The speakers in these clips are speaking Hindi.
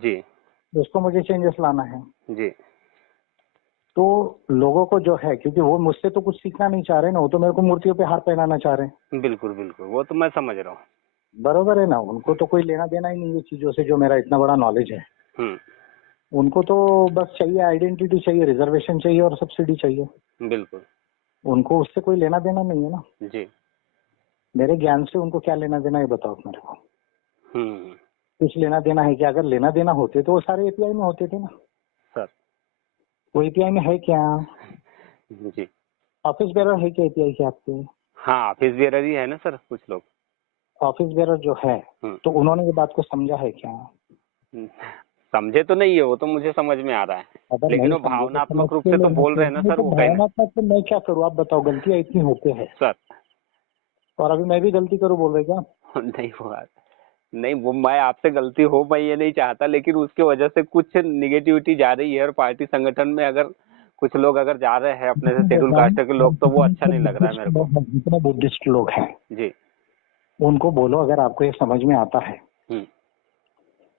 जी उसको मुझे चेंजेस लाना है। जी तो लोगों को जो है, क्योंकि वो मुझसे तो कुछ सीखना नहीं चाह रहे ना, वो तो मेरे को मूर्तियों पे हार पहनाना चाह रहे हैं। बिल्कुल बिल्कुल, वो तो मैं समझ रहा हूँ। बरोबर है ना, उनको तो कोई लेना देना ही नहीं है चीजों से, जो मेरा इतना बड़ा नॉलेज है। हम्म, उनको तो बस चाहिए आइडेंटिटी, चाहिए रिजर्वेशन, चाहिए और सब्सिडी चाहिए। बिल्कुल। उनको उससे कोई लेना देना नहीं है ना। जी। मेरे ज्ञान से उनको क्या लेना देना है, बताओ मेरे को। हम्म। कुछ लेना देना है क्या? अगर लेना देना होते तो वो सारे एपीआई में होते थे ना। सर। वो एपीआई में है क्या? जी। ऑफिस बेरर है क्या एपीआई के आपके? हाँ, ऑफिस बेरर ही है ना सर कुछ लोग। ऑफिस बेरर जो है, हम्म, तो उन्होंने ये बात को समझा है क्या? समझे तो नहीं है, वो तो मुझे समझ में आ रहा है, अगर लेकिन नहीं वो समझे तो भावनात्मक रूप समझते से तो लेना बोल रहे हैं ना चाहिए। नहीं सर, तो वो कहीं ना। भावनात्मक तो मैं क्या करूँ? आप बताओ, गलतियां इतनी होते हैं सर। और अभी मैं भी गलती करूँ बोल रहे क्या? नहीं वो बात नहीं, वो मैं आपसे गलती हो मैं ये नहीं चाहता, लेकिन उसके वजह से कुछ निगेटिविटी जा रही है, और पार्टी संगठन में अगर कुछ लोग अगर जा रहे हैं अपने से शेड्यूल कास्ट के लोग, तो वो अच्छा नहीं लग रहा है मेरे को। जितने बुद्धिस्ट लोग हैं जी। उनको बोलो, अगर आपको ये समझ में आता है हम्म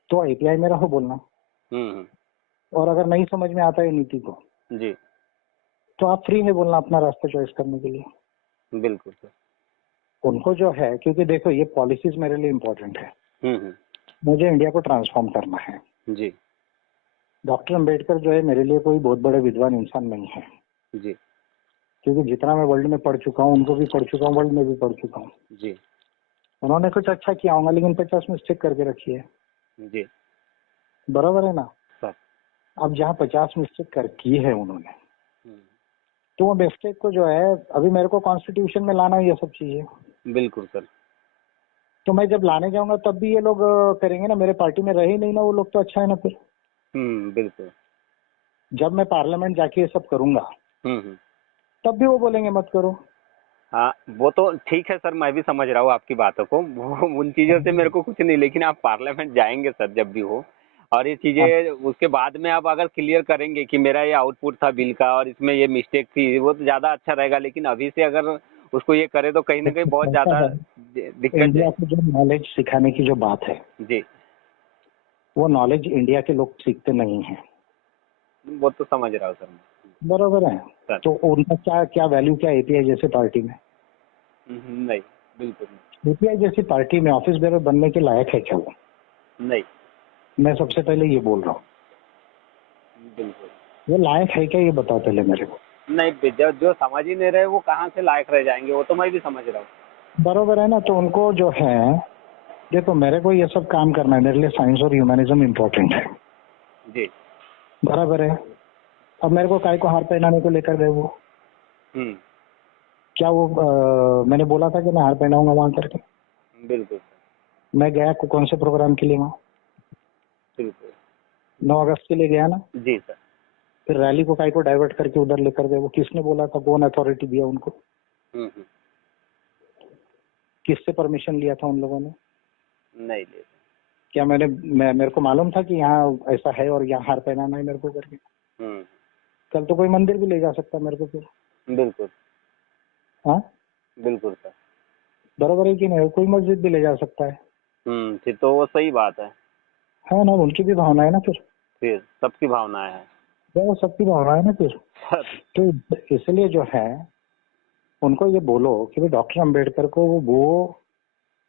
तो एपीआई में रहो बोलना। हम्म। और अगर नहीं समझ में आता है नीति को, जी तो आप फ्री है बोलना अपना रास्ता चॉइस करने के लिए। बिल्कुल सर। उनको जो है, क्योंकि देखो ये पॉलिसीज मेरे लिए इम्पोर्टेंट है। हम्म। मुझे इंडिया को ट्रांसफॉर्म करना है। जी डॉक्टर अम्बेडकर जो है मेरे लिए कोई बहुत बड़े विद्वान इंसान नहीं है, जी क्योंकि जितना मैं वर्ल्ड में पढ़ चुका हूँ, उनको भी पढ़ चुका हूँ, वर्ल्ड में भी पढ़ चुका हूँ। जी उन्होंने कुछ अच्छा किया होगा, लेकिन 50 मिस्टेक करके रखी है। जी बराबर है ना? सर। अब जहाँ 50 मिस्टेक कर की है उन्होंने, हम्म, तो वो मिस्टेक को जो है अभी मेरे को कॉन्स्टिट्यूशन में लाना है, ये सब चीजें। बिल्कुल सर। तो मैं जब लाने जाऊंगा तब भी ये लोग करेंगे ना। मेरे पार्टी में रहे ही नहीं ना वो लोग, तो अच्छा है ना फिर। बिल्कुल। जब मैं पार्लियामेंट जाके ये सब करूंगा हम्म। तब भी वो बोलेंगे मत करो। हाँ, वो तो ठीक है सर, मैं भी समझ रहा हूँ आपकी बातों को, वो उन चीजों से मेरे को कुछ नहीं, लेकिन आप पार्लियामेंट जाएंगे सर जब भी हो, और ये हाँ, चीजें उसके बाद में आप अगर क्लियर करेंगे कि मेरा ये आउटपुट था बिल का और इसमें ये मिस्टेक थी, वो तो ज्यादा अच्छा रहेगा। लेकिन अभी से अगर उसको ये करे तो कहीं ना कहीं बहुत ऐसा ज्यादा है, दिक्कत इंडिया जाए। को जो नॉलेज सिखाने की जो बात है, जी, वो नॉलेज इंडिया के लोग सीखते नहीं है। वो तो समझ रहा हूँ सर मैं। बरोबर है। सर। तो उनका क्या क्या वैल्यू क्या एपीआई जैसे पार्टी में? नहीं, बिल्कुल एपीआई जैसी पार्टी में ऑफिस बेरर बनने के लायक है क्या वो? नहीं। मैं सबसे पहले ये बोल रहा हूँ, बिल्कुल वो लायक है क्या, ये बताओ पहले मेरे को। नहीं, जो समझ ही नहीं रहे वो कहाँ से लायक रह जाएंगे, वो तो मैं भी समझ रहा हूँ। बरोबर है ना? तो उनको जो है, देखो मेरे को ये सब काम करना है, मेरे लिए साइंस और ह्यूमनिज्म इम्पोर्टेंट है। जी। बराबर है। अब मेरे को काय को हार पहनाने को लेकर गए वो? हम्म। क्या वो मैंने बोला था कि मैं हार पहनाऊंगा वहां करके? बिल्कुल मैं गया कौन से प्रोग्राम के लिए वहाँ? बिल्कुल। 9 अगस्त के लिए गया ना। जी सर। फिर रैली को काय को डाइवर्ट करके उधर लेकर गए? वो किसने बोला था? कौन अथॉरिटी दिया उनको? हम्म। किससे परमिशन लिया था उन लोगों ने? नहीं ले। क्या मेरे को मालूम था कि यहाँ ऐसा है और यहाँ हार पहनाना है मेरे को करके? हम्म। कल तो कोई मंदिर भी ले जा सकता है मेरे को फिर। बिल्कुल हाँ, बिल्कुल सर। बराबर है कि नहीं? कोई मस्जिद भी ले जा सकता है। फिर तो वो सही बात है ना? उनकी भी भावना है ना फिर। फिर सबकी भावनाएं हैं। वो सबकी भावना है ना फिर। सर। तो इसलिए जो है, उनको ये बोलो कि भाई डॉक्टर अम्बेडकर को वो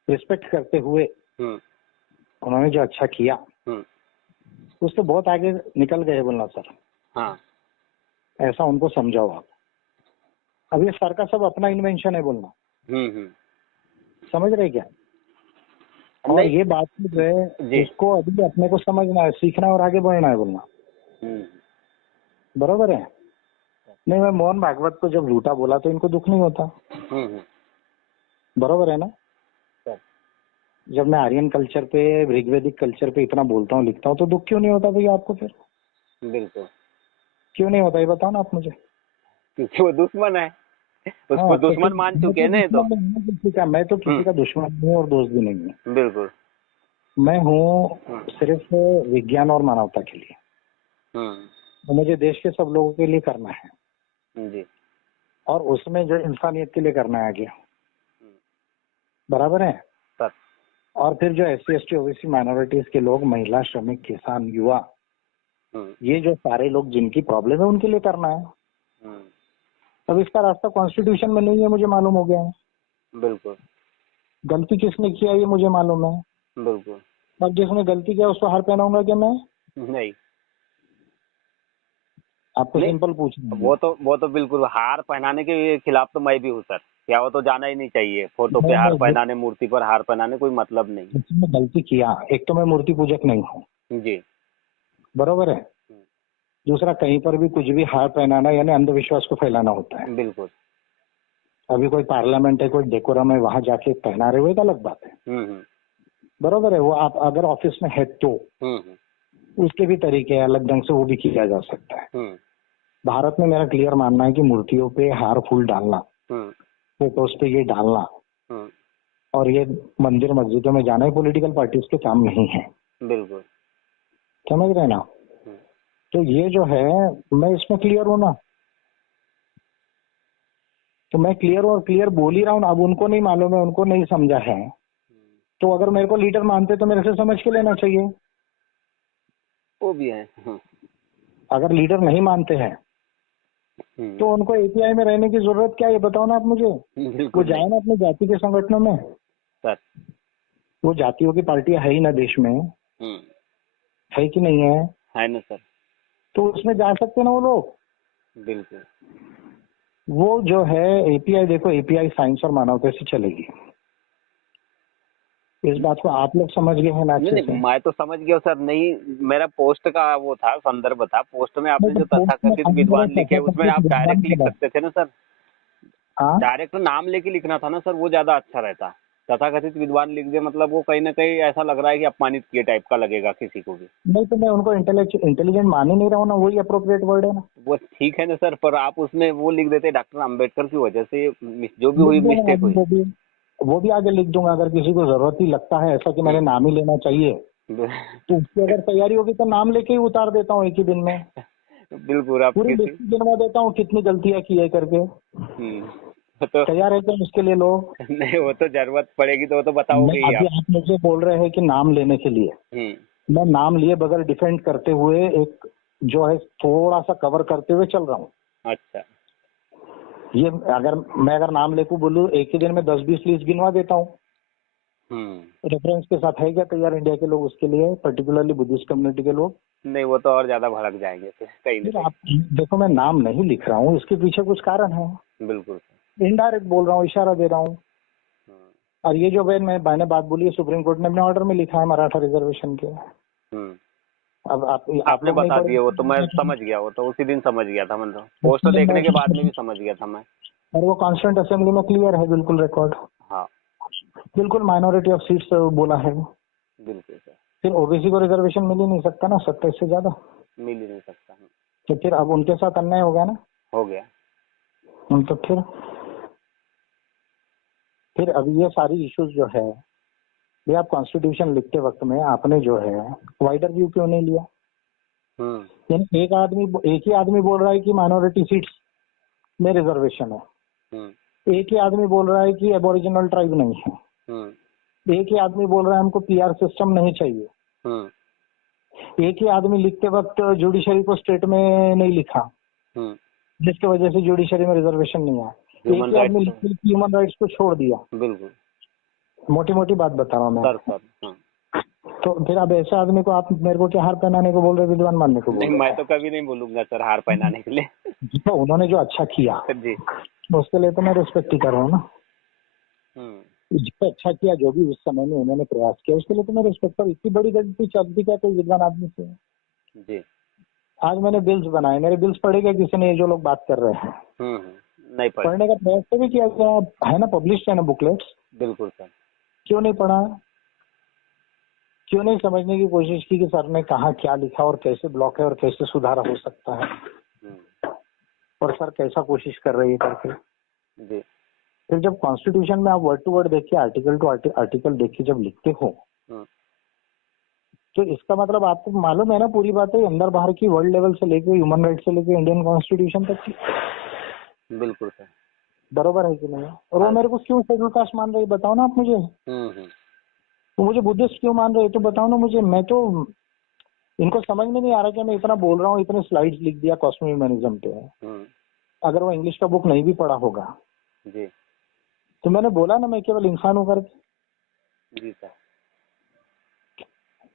रिस्पेक्ट करते हुए हम्म उन्होंने जो अच्छा किया, हम्म। उससे बहुत आगे निकल गए बोलना सर। हाँ। ऐसा उनको समझाओ आप। अब ये सर का सब अपना इन्वेंशन है बोलना। हम्म। समझ रहे क्या? और नहीं। ये बात जो है, जी। इसको अभी अपने को समझना है, सीखना है और आगे बढ़ना है बोलना। हम्म बरोबर है? नहीं, मैं मोहन भागवत को जब झूठा बोला तो इनको दुख नहीं होता। हम्म। बरोबर है ना? सर। जब मैं आर्यन कल्चर पे, ऋग्वेदिक कल्चर पे इतना बोलता हूँ, लिखता हूँ, तो दुख क्यों नहीं होता भैया आपको फिर? बिल्कुल, क्यों नहीं होता ये बताओ ना आप मुझे। क्योंकि वो दुश्मन है, उसको हाँ, तो फिर दुश्मन मान मैं चुके तो हैं ना ये तो। दुश्मन नहीं हूँ किसी का, मैं तो किसी का दुश्मन नहीं हूँ और दोस्त भी नहीं हूँ। बिल्कुल। मैं हूँ हम्म सिर्फ विज्ञान और मानवता के लिए। हम्म। तो मुझे देश के सब लोगों के लिए करना है, जी। और उसमें जो इंसानियत के लिए करना है आगे। बराबर है? सर। और फिर जो SC ST OBC माइनॉरिटीज के लोग, महिला, श्रमिक, किसान, युवा, ये जो सारे लोग जिनकी प्रॉब्लम है उनके लिए करना है। अब इसका रास्ता कॉन्स्टिट्यूशन में नहीं है, मुझे मालूम हो गया है। बिल्कुल गलती किसने किया ये मुझे मालूम है। बिल्कुल। अब जिसने गलती किया उसको हार पहनाऊंगा क्या मैं? नहीं आपको नहीं, सिंपल पूछना है। वो तो बिल्कुल हार पहनाने के खिलाफ तो मैं भी हूँ सर। क्या वो तो जाना ही नहीं चाहिए, फोटो पे नहीं हार नहीं, पहनाने, मूर्ति पर हार पहनाने कोई मतलब नहीं। जिसने गलती किया, एक तो मैं मूर्ति पूजक नहीं हूँ, जी बरोबर है। दूसरा, कहीं पर भी कुछ भी हार पहनाना यानी अंधविश्वास को फैलाना होता है। बिल्कुल। अभी कोई पार्लियामेंट है, कोई डेकोरम है, वहां जाके पहना रहे हो, एक अलग बात है, हम्म। बरोबर है। वो आप अगर ऑफिस में है तो उसके भी तरीके हैं, अलग ढंग से वो भी किया जा सकता है। भारत में मेरा क्लियर मानना है कि मूर्तियों पे हार फूल डालना, फोटोज पे ये डालना और ये मंदिर मस्जिदों में जाना, पॉलिटिकल पार्टीज के काम नहीं है। बिल्कुल समझ रहे हैं ना? तो ये जो है, मैं इसमें क्लियर हूँ ना, तो मैं क्लियर बोल ही रहा हूँ। अब उनको नहीं मालूम है, उनको नहीं समझा है, तो अगर मेरे को लीडर मानते तो मेरे से समझ के लेना चाहिए। वो भी है। अगर लीडर नहीं मानते हैं तो उनको API में रहने की जरूरत क्या है, ये बताओ ना आप मुझे। वो जाए ना अपनी जाति के संगठनों में सर। वो जातियों की पार्टियां है ही ना देश में, है कि नहीं है ना सर। तो उसमें जा सकते ना वो लोग। बिल्कुल। वो जो है API, देखो API साइंस और मानवता से चलेगी, इस बात को आप लोग समझ गए हैं ना अच्छे से? मैं तो समझ गया सर। नहीं, मेरा पोस्ट का वो था, संदर्भ था, पोस्ट में आपने जो तथाकथित विद्वान लिखे उसमें आप डायरेक्ट लिख सकते थे ना सर। डायरेक्ट नाम लेके लिखना था ना सर, वो ज्यादा अच्छा रहता। तथाकथित विद्वान लिख दे मतलब वो कहीं ना कहीं ऐसा लग रहा है कि अपमानित किए टाइप का लगेगा किसी को भी। नहीं तो मैं उनको इंटेलिजेंट मान ही नहीं रहा हूँ ना, वही अप्रोप्रिएट वर्ड है ना। वो ठीक है ना सर, पर आप उसमें वो लिख देते डॉक्टर अम्बेडकर की वजह से जो भी हुई मिस्टेक हुई। वो भी आगे लिख दूंगा, अगर किसी को जरूरत ही लगता है ऐसा कि मैंने नाम ही लेना चाहिए तो उसकी अगर तैयारी होगी तो नाम लेके ही उतार देता हूँ एक ही दिन में। बिल्कुल। आप पूरी लिस्ट गिनवा देता हूँ कितनी गलतियां की है करके। तो तैयार है क्या उसके लिए लोग? नहीं, वो तो जरूरत पड़ेगी तो वो तो बताओगे ही अभी आप मुझे बोल रहे हैं कि नाम लेने के लिए, मैं नाम लिए बगैर डिफेंड करते हुए एक जो है थोड़ा सा कवर करते हुए चल रहा हूँ। अच्छा। ये अगर नाम लेके बोलूं एक ही दिन में 10-20 लिस्ट गिनवा देता हूँ। रेफरेंस के साथ है क्या तैयार इंडिया के लोग उसके लिए, पर्टिकुलरली बुद्धिस्ट कम्युनिटी के लोग? नहीं, वो तो और ज्यादा भड़क जाएंगे फिर आप देखो, मैं नाम नहीं लिख रहा हूँ, इसके पीछे कुछ कारण है। बिल्कुल। इनडायरेक्ट बोल रहा हूँ, इशारा दे रहा हूँ। और ये जो मैंने बात बोली है, सुप्रीम कोर्ट ने अपने ऑर्डर में लिखा है मराठा रिजर्वेशन के। अब आपने बता दिया, वो तो मैं समझ गया, वो तो उसी दिन समझ गया था। मतलब पोस्ट देखने के बाद में भी समझ गया था मैं। और वो कॉन्स्टिट्यूंट असेंबली में क्लियर है बिल्कुल रिकॉर्ड। हाँ बिल्कुल, माइनॉरिटी ऑफ सीट्स बोला है। बिल्कुल सर। फिर ओबीसी को रिजर्वेशन मिल ही नहीं सकता ना, 27 से ज्यादा मिल ही नहीं सकता। तो फिर अब उनके साथ अन्याय हो गया ना। हो गया। तो फिर अभी ये सारी इश्यूज जो है, ये आप कॉन्स्टिट्यूशन लिखते वक्त में आपने जो है वाइडर व्यू क्यों नहीं लिया? यानी एक ही आदमी बोल रहा है कि माइनॉरिटी सीट्स में रिजर्वेशन है, एक ही आदमी बोल रहा है कि एबोरिजिनल ट्राइब नहीं है, एक ही आदमी बोल रहा है हमको PR सिस्टम नहीं चाहिए, एक ही आदमी लिखते वक्त जुडिशरी को स्टेट में नहीं लिखा जिसकी वजह से जुडिशरी में रिजर्वेशन नहीं आया, एक ही आदमी ह्यूमन राइट्स को छोड़ दिया। बिल्कुल मोटी मोटी बात बता रहा हूँ मैं सर। तो फिर अब ऐसे आदमी को आप मेरे को क्या हार पहनाने को बोल रहे, विद्वान मानने को बोल रहे? नहीं, मैं तो कभी नहीं बोलूंगा सर हार पहनाने के लिए। तो उन्होंने जो अच्छा किया जी, उसके लिए तो मैं रिस्पेक्ट ही कर रहा हूँ ना। जो अच्छा किया, जो भी उस समय में उन्होंने प्रयास किया, उसके लिए तो मैं रिस्पेक्ट कर। इतनी बड़ी गलती चलती क्या कोई विद्वान आदमी से? जी। आज मैंने बिल्स बनाए, मेरे बिल्स पढ़े गए किसी ने? ये जो लोग बात कर रहे हैं नहीं पढ़ने का प्रयास तो भी किया गया है ना, पब्लिश है ना बुकलेट्स। बिल्कुल सर। क्यों नहीं पढ़ा? क्यों नहीं समझने की कोशिश की कि सर ने कहा क्या लिखा और कैसे ब्लॉक है और कैसे सुधार हो सकता है, और सर कैसा कोशिश कर रही है करके। जी। फिर जब कॉन्स्टिट्यूशन में आप वर्ड टू वर्ड देखिए, आर्टिकल टू आर्टिकल देखिए, जब लिखते हो तो इसका मतलब आपको मालूम है ना पूरी बातें, अंदर बाहर की, वर्ल्ड लेवल से लेके, ह्यूमन राइट से लेके इंडियन कॉन्स्टिट्यूशन तक की। बिल्कुल सर। बरोबर है कि नहीं? और वो मेरे को क्यों शेड्यूल कास्ट मान रही, बताओ ना आप मुझे। तो मुझे बुद्धिस्ट क्यों मान रहे हो तो बताओ ना मुझे। मैं तो इनको समझ में नहीं आ रहा कि मैं इतना बोल रहा हूँ, इतने स्लाइड्स लिख दिया कॉस्मिक ह्यूमनिज्म पे, अगर वो इंग्लिश का बुक नहीं भी पढ़ा होगा जी, तो मैंने बोला ना मैं केवल इंसान हूँ करके। जी सर।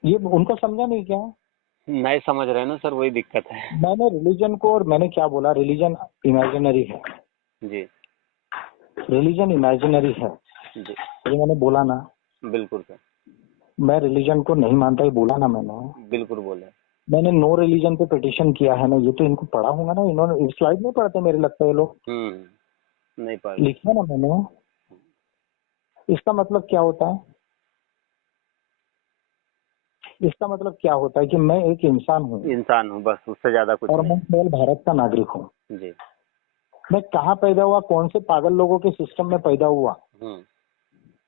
ये उनको समझा नहीं क्या? नहीं समझ रहे ना सर, वही दिक्कत है। मैंने रिलीजन को, और मैंने क्या बोला, रिलीजन इमेजिनरी है। जी, रिलीजन इमेजिनरी है, जी, ये मैंने बोला ना। बिल्कुल सर, मैं रिलीजन को नहीं मानता, ये बोला ना मैंने। बिल्कुल बोले। मैंने नो रिलीजन पे पिटिशन किया है ना, ये तो इनको पढ़ा होगा ना, इन्होंने स्लाइड नहीं पढ़ते मेरे लगता है ये लोग। नहीं पढ़ लिखा ना मैंने। इसका मतलब क्या होता है? इसका मतलब क्या होता है कि मैं एक इंसान हूँ, बस, उससे ज्यादा कुछ और नहीं। मैं केवल भारत का नागरिक हूँ। जी, मैं कहाँ पैदा हुआ, कौन से पागल लोगों के सिस्टम में पैदा हुआ?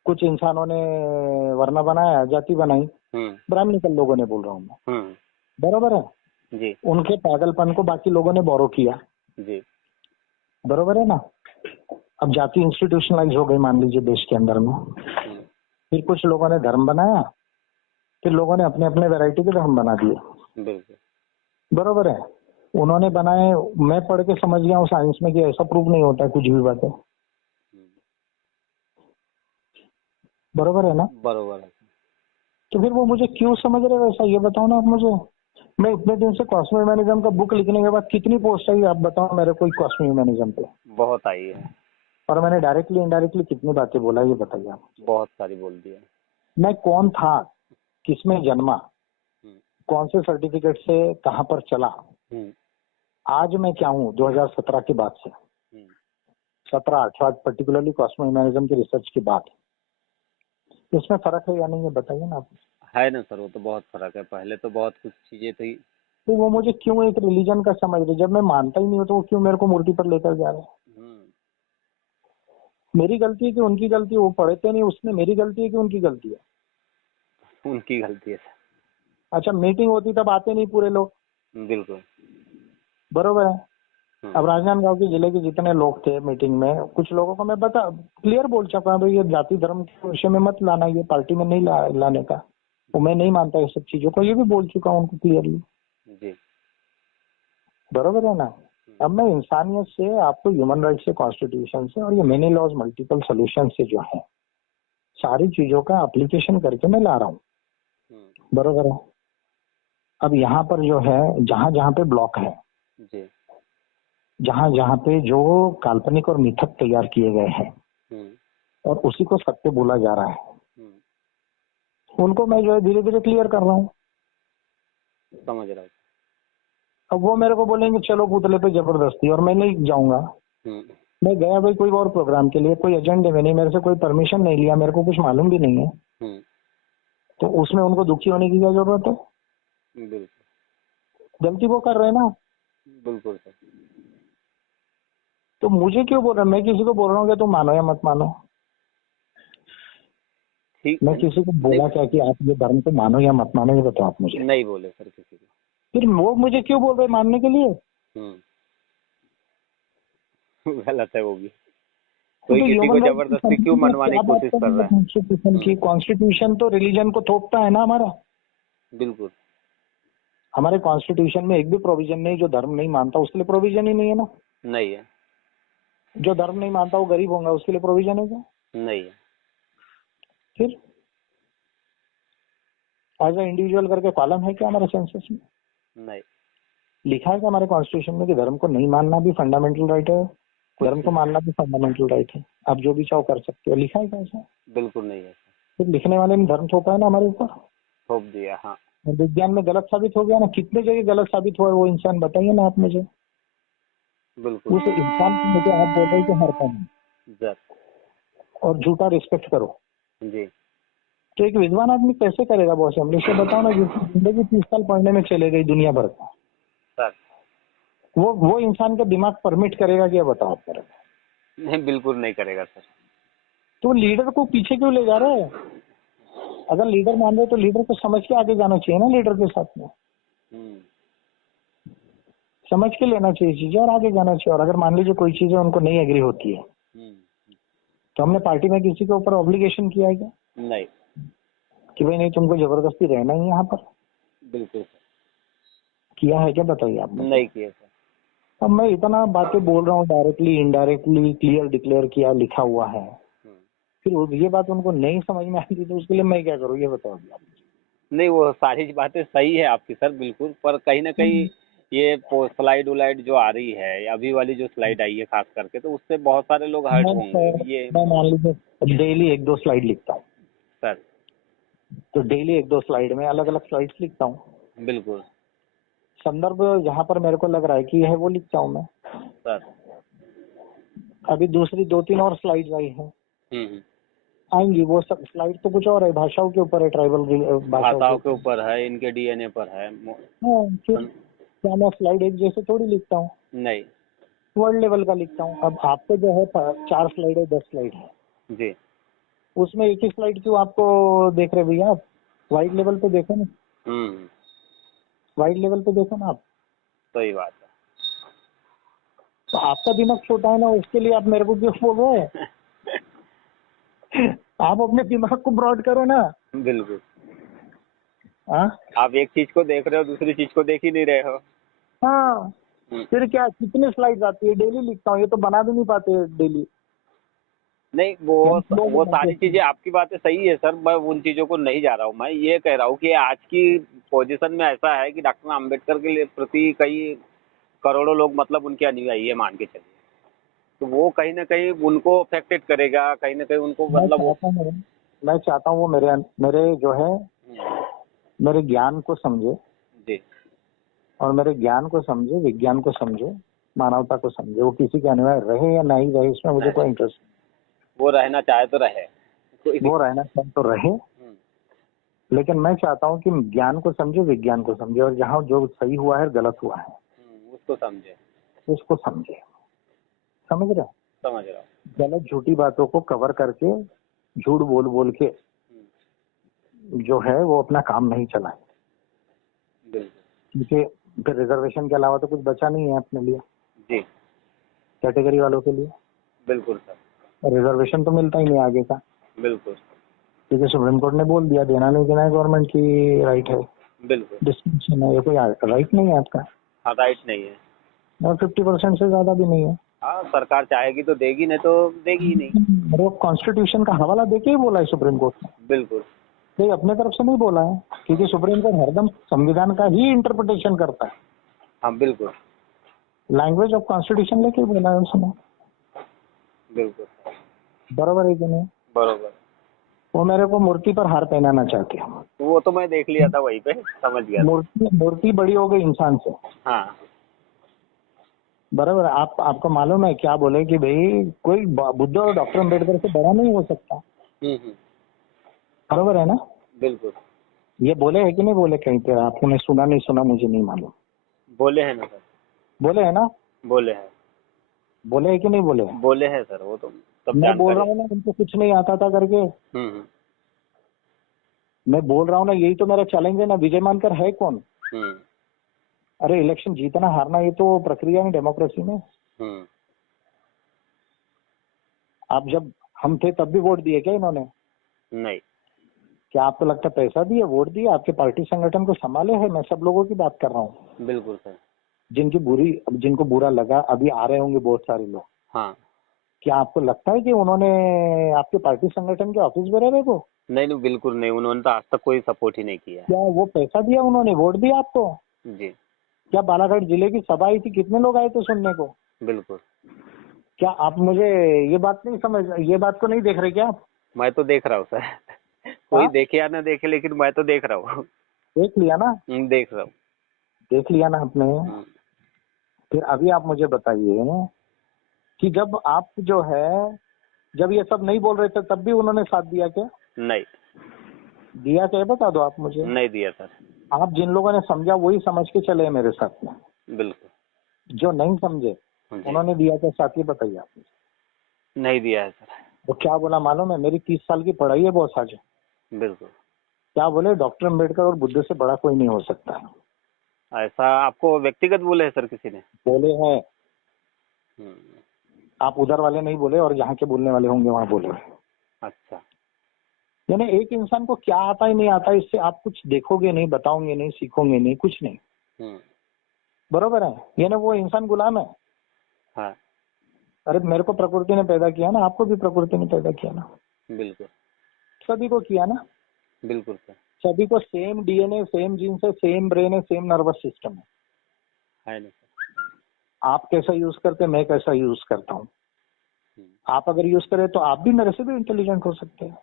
कुछ इंसानों ने वर्ण बनाया, जाति बनाई, ब्राह्मणिकल लोगों ने, बोल रहा हूँ मैं, बरोबर है? जी, उनके पागलपन को बाकी लोगों ने बोरो किया, जी, बरोबर है ना? अब जाति इंस्टीट्यूशनलाइज हो गई मान लीजिए देश के अंदर में। फिर कुछ लोगों ने धर्म बनाया, फिर लोगों ने अपने अपने वैरायटी के धर्म बना दिए, बिल्कुल, बरोबर है? उन्होंने बनाए, मैं पढ़ के समझ गया हूँ साइंस में कि ऐसा प्रूव नहीं होता है कुछ भी बातें, बरोबर है ना? बरोबर है। तो फिर वो मुझे क्यों समझ रहे वैसा, ये बताओ ना आप मुझे। मैं इतने दिन से कॉस्मिक ह्यूमनिज्म का बुक लिखने के बाद कितनी पोस्ट आई आप बताओ मेरे, कोई कॉस्मिक ह्यूमनिज्म पे? बहुत आई है। और मैंने डायरेक्टली इनडायरेक्टली कितनी बातें बोला, ये बताइए आप। बहुत सारी बोल दी है। मैं कौन था, किसमें जन्मा, कौन से सर्टिफिकेट से कहाँ पर चला, आज मैं क्या हूँ 2017 के बाद से, 17-18 पर्टिकुलरली कॉस्मिक ह्यूमनिज्म की रिसर्च के बाद, इसमें फर्क है या नहीं, ये बताइए ना आप। है ना सर, वो तो बहुत फर्क है। पहले तो बहुत कुछ चीजें थी। तो वो मुझे क्यों एक रिलीजन का समझ रहे, जब मैं मानता ही नहीं हूँ तो वो क्यों मेरे को मूर्ति पर लेकर जा रहे हैं? मेरी गलती है कि उनकी गलती है? वो पढ़ते नहीं, उसमें मेरी गलती है कि उनकी गलती है? उनकी गलती है सर। अच्छा, मीटिंग होती तब आते नहीं पूरे लोग, बिल्कुल, बरोबर है? अब राजनांदगांव के जिले के जितने लोग थे मीटिंग में, कुछ लोगों को मैं बता क्लियर बोल चुका हूँ भाई ये जाति धर्म के विषय में मत लाना, ये पार्टी में नहीं लाने का, वो मैं नहीं मानता ये सब चीजों को, ये भी बोल चुका हूँ उनको क्लियरली, जी, बरोबर है ना? अब मैं इंसानियत से, आपको ह्यूमन राइट से, कॉन्स्टिट्यूशन से, और ये मेनी लॉज मल्टीपल सोल्यूशन से जो है सारी चीजों का एप्लीकेशन करके मैं ला रहा हूँ, बरोबर है? अब यहाँ पर जो है जहां जहां पे ब्लॉक है, जी, जहां जहां पे जो काल्पनिक और मिथक तैयार किए गए हैं और उसी को सत्य बोला जा रहा है, उनको मैं जो है धीरे धीरे क्लियर कर रहा हूँ। समझ रहा हूँ। अब वो मेरे को बोलेंगे चलो पुतले पे जबरदस्ती, और मैं नहीं जाऊंगा। मैं गया भाई कोई और प्रोग्राम के लिए, कोई एजेंडे में नहीं, मेरे से कोई परमिशन नहीं लिया, मेरे को कुछ मालूम भी नहीं है, तो उसमें उनको दुखी होने की क्या जरूरत है? बिल्कुल, गलती वो कर रहे हैं ना। बिल्कुल सर। तो मुझे क्यों बोल रहे हैं? मैं किसी को बोल रहा हूँ कि तुम मानो या मत मानो? ठीक, मैं किसी को बोला क्या कि आप ये धर्म को मानो या मत मानो, ये बताओ आप मुझे। नहीं बोले सर किसी को। फिर वो मुझे क्यों बोल रहे हैं मानने के लिए? गलत है वो भी। कोई किसी को जबरदस्ती क्यों मनवाने की कोशिश कर रहा है? कॉन्स्टिट्यूशन की, कॉन्स्टिट्यूशन तो रिलीजन को थोपता है ना हमारा। बिल्कुल, हमारे कॉन्स्टिट्यूशन में एक भी प्रोविजन नहीं जो धर्म नहीं मानता उसके लिए प्रोविजन ही नहीं है ना। नहीं है, जो धर्म नहीं मानता वो गरीब होगा उसके लिए प्रोविजन है क्या? नहीं है। फिर एज ए इंडिविजुअल करके कॉलम है क्या हमारे सेंसस में? नहीं, लिखा है क्या हमारे कॉन्स्टिट्यूशन में कि धर्म को नहीं मानना भी फंडामेंटल राइट है, धर्म को मानना भी फंडामेंटल राइट है, आप जो भी चाहो कर सकते हो? लिखा है क्या ऐसा? बिल्कुल नहीं है। फिर लिखने वाले ने धर्म थोपा है ना हमारे ऊपर, थोप दिया। हाँ, विज्ञान में गलत साबित हो गया ना। कितने जगह गलत साबित हुआ है वो इंसान बताइए ना आप मुझे। बिल्कुल उस इंसान को मुझे आप बोल रहे हो कि हर काम और झूठा रिस्पेक्ट करो, जी, तो एक विद्वान आदमी कैसे करेगा बॉस? से बताओ ना, जिसकी जिंदगी 30 साल पढ़ने में चले गई दुनिया भर का, सर वो इंसान का दिमाग परमिट करेगा क्या? बताओ आप मेरे को। नहीं, बिल्कुल नहीं करेगा सर। तो लीडर को पीछे क्यों ले जा रहे हैं? अगर लीडर मान रहे तो लीडर को समझ के आगे जाना चाहिए ना, लीडर के साथ में समझ के लेना चाहिए चीजें और आगे जाना चाहिए। और अगर मान लीजिए कोई चीजें उनको नहीं एग्री होती है तो हमने पार्टी में किसी के ऊपर ऑब्लिगेशन किया है क्या? नहीं, कि भाई नहीं तुमको जबरदस्ती रहना ही है यहाँ पर? बिल्कुल सर। किया है क्या बताइए आप? नहीं किया सर। अब मैं इतना बातें बोल रहा हूँ, डायरेक्टली इनडायरेक्टली क्लियर डिक्लेयर किया, लिखा हुआ है, फिर ये बात उनको नहीं समझ में आती तो उसके लिए मैं क्या करूँ, ये बताओ आप। नहीं, वो सारी बातें सही है आपकी सर बिल्कुल, पर कहीं ना कहीं ये स्लाइड उलाइड जो आ रही है, अभी वाली जो स्लाइड आई है खास करके, तो उससे बहुत सारे लोग हर्ट होंगे ये। मैं मान लीजिए डेली 1-2 स्लाइड लिखता हूँ सर। तो डेली 1-2 स्लाइड में अलग अलग स्लाइड्स लिखता हूँ। बिल्कुल संदर्भ जहाँ पर मेरे को लग रहा है कि है वो लिखता हूँ मैं। सर। अभी दूसरी 2-3 और स्लाइड्स आई हैं, आएंगी वो सब स्लाइड तो कुछ और है, भाषाओं के ऊपर है, ट्राइबल भाषाओं के ऊपर है, इनके डीएनए पर है। हाँ, फिर क्या मैं स्लाइड एक जैसे थोड़ी लिखता हूँ, नहीं वर्ल्ड लेवल का लिखता हूँ। अब आपको जो है 4 स्लाइड है, 10 स्लाइड है, जी। उसमें एक ही स्लाइड क्यों आपको देख रहे भैया? आप वाइड लेवल पे देखो ना, वाइड लेवल पे देखो ना आप। सही बात है। तो आपका दिमाग छोटा है ना, उसके लिए आप मेरे को क्यों बोल रहे हैं? आप अपने दिमाग को ब्रॉड करो ना। बिल्कुल। हाँ आप एक चीज को देख रहे हो, दूसरी चीज को देख ही नहीं रहे हो। हाँ, फिर क्या कितनी स्लाइड्स आती है? डेली लिखता हूँ, ये तो बना भी नहीं पाते डेली। नहीं, वो सारी चीजें आपकी बातें सही है सर, मैं उन चीजों को नहीं जा रहा हूँ। मैं ये कह रहा हूँ कि आज की पोजीशन में ऐसा है कि डॉक्टर अम्बेडकर के लिए प्रति कई करोड़ों लोग मतलब उनके अनुयायी है, मान के चलिए, तो वो कहीं ना कहीं उनको अफेक्टेड करेगा, कहीं ना कहीं उनको मतलब मैं चाहता हूँ वो मेरे जो है मेरे ज्ञान को समझे जी। और मेरे ज्ञान को समझे, विज्ञान को समझे, मानवता को समझे। वो किसी के अनुयायी रहे या नहीं रहे, इसमें मुझे कोई इंटरेस्ट नहीं। वो रहना चाहे तो रहे, वो रहना चाहे तो रहे, लेकिन मैं चाहता हूँ कि ज्ञान को समझे, विज्ञान को समझे, और जहाँ जो सही हुआ है गलत हुआ है उसको समझे, उसको समझे। समझ रहे? समझ रहा हूँ। गलत झूठी बातों को कवर करके, झूठ बोल बोल के जो है वो अपना काम नहीं चलाए, क्योंकि फिर रिजर्वेशन के अलावा तो कुछ बचा नहीं है अपने लिए जी। कैटेगरी वालों के लिए। बिल्कुल सर। रिजर्वेशन तो मिलता ही नहीं आगे का, बिल्कुल, क्योंकि सुप्रीम कोर्ट ने बोल दिया देना नहीं देना है गवर्नमेंट की राइट है। बिल्कुल डिस्क्रिप्शन है, ये कोई राइट नहीं है आपका। हाँ, राइट नहीं है, और 50% से ज्यादा भी नहीं है। हाँ, सरकार चाहेगी तो देगी, नहीं तो देगी ही नहीं। वो कॉन्स्टिट्यूशन का हवाला देके ही बोला है सुप्रीम कोर्ट ने, बिल्कुल। कोई अपने तरफ से नहीं बोला है, क्योंकि सुप्रीम कोर्ट हरदम संविधान का ही इंटरप्रिटेशन करता है। हाँ बिल्कुल। लैंग्वेज ऑफ कॉन्स्टिट्यूशन लेके बोला है उसने। बिल्कुल बराबर है कि नहीं? बरोबर। वो मेरे को मूर्ति पर हार पहनाना चाहते हैं। वो तो मैं देख लिया था वहीं पे, समझ गया। मूर्ति बड़ी हो गई इंसान से। हाँ बराबर। आपको मालूम है क्या बोले कि भाई कोई बुद्ध और डॉक्टर अम्बेडकर से बड़ा नहीं हो सकता। बराबर है ना? बिल्कुल। ये बोले है कि नहीं बोले कहीं पे? आपने सुना नहीं सुना मुझे नहीं मालूम। बोले हैं ना सर। बोले है ना? बोले हैं। बोले है कि नहीं बोले? बोले हैं सर, वो तो सब मैं बोल रहा हूँ ना उनको कुछ नहीं आता था करके। मैं बोल रहा हूँ ना, यही तो मेरा चैलेंज है ना। विजय मानकर है कौन? अरे इलेक्शन जीतना हारना ये तो प्रक्रिया है डेमोक्रेसी में। आप जब हम थे तब भी वोट दिए क्या इन्होंने? नहीं। क्या आपको लगता है पैसा दिए, वोट दिए? आपके पार्टी संगठन को संभाले है? मैं सब लोगों की बात कर रहा हूँ। बिल्कुल सर। जिनको बुरा लगा, अभी आ रहे होंगे बहुत सारे लोग। हाँ। क्या आपको लगता है कि उन्होंने आपके पार्टी संगठन के ऑफिस में रहे वो? नहीं, बिल्कुल नहीं, उन्होंने तो आज तक कोई सपोर्ट ही नहीं किया। क्या वो पैसा दिया उन्होंने, वोट दिया आपको? जी। क्या बालाघाट जिले की सभा आई थी, कितने लोग आए थे सुनने को? बिल्कुल। क्या आप मुझे ये बात नहीं समझ, ये बात को नहीं देख रहे क्या आप? मैं तो देख रहा हूँ सर। कोई देखे या ना देखे, लेकिन मैं तो देख रहा हूँ। देख लिया ना? देख रहा हूँ। देख लिया ना आपने? फिर अभी आप मुझे बताइए कि जब आप जो है, जब ये सब नहीं बोल रहे थे तब भी उन्होंने साथ दिया क्या? नहीं दिया क्या, बता दो आप मुझे। नहीं दिया सर। आप जिन लोगों ने समझा वही समझ के चले मेरे साथ में। बिल्कुल। जो नहीं समझे उन्होंने दिया क्या साथ, ये बताइए आप मुझे। नहीं दिया है सर। वो क्या बोला मालूम है? मेरी 30 साल की पढ़ाई है बॉस आज। बिल्कुल। क्या बोले? डॉक्टर अम्बेडकर और बुद्ध से बड़ा कोई नहीं हो सकता। ऐसा आपको व्यक्तिगत बोले है सर किसी ने? बोले हैं। आप उधर वाले नहीं बोले, और जहाँ के बोलने वाले होंगे वहाँ बोले। अच्छा। यानी एक इंसान को क्या आता है नहीं आता, इससे आप कुछ देखोगे नहीं, बताओगे नहीं, सीखोगे नहीं, कुछ नहीं। बरोबर है, यानी वो इंसान गुलाम है। हाँ। अरे मेरे को प्रकृति ने पैदा किया ना, आपको भी प्रकृति ने पैदा किया ना, बिल्कुल। सभी को किया ना। बिल्कुल सर। सभी को सेम डीएनए, सेम जीन्स है, सेम ब्रेन है, सेम नर्वस सिस्टम है ना। आप कैसा यूज करते, मैं कैसा यूज करता हूँ। आप अगर यूज करें तो आप भी मेरे से भी इंटेलिजेंट हो सकते हैं।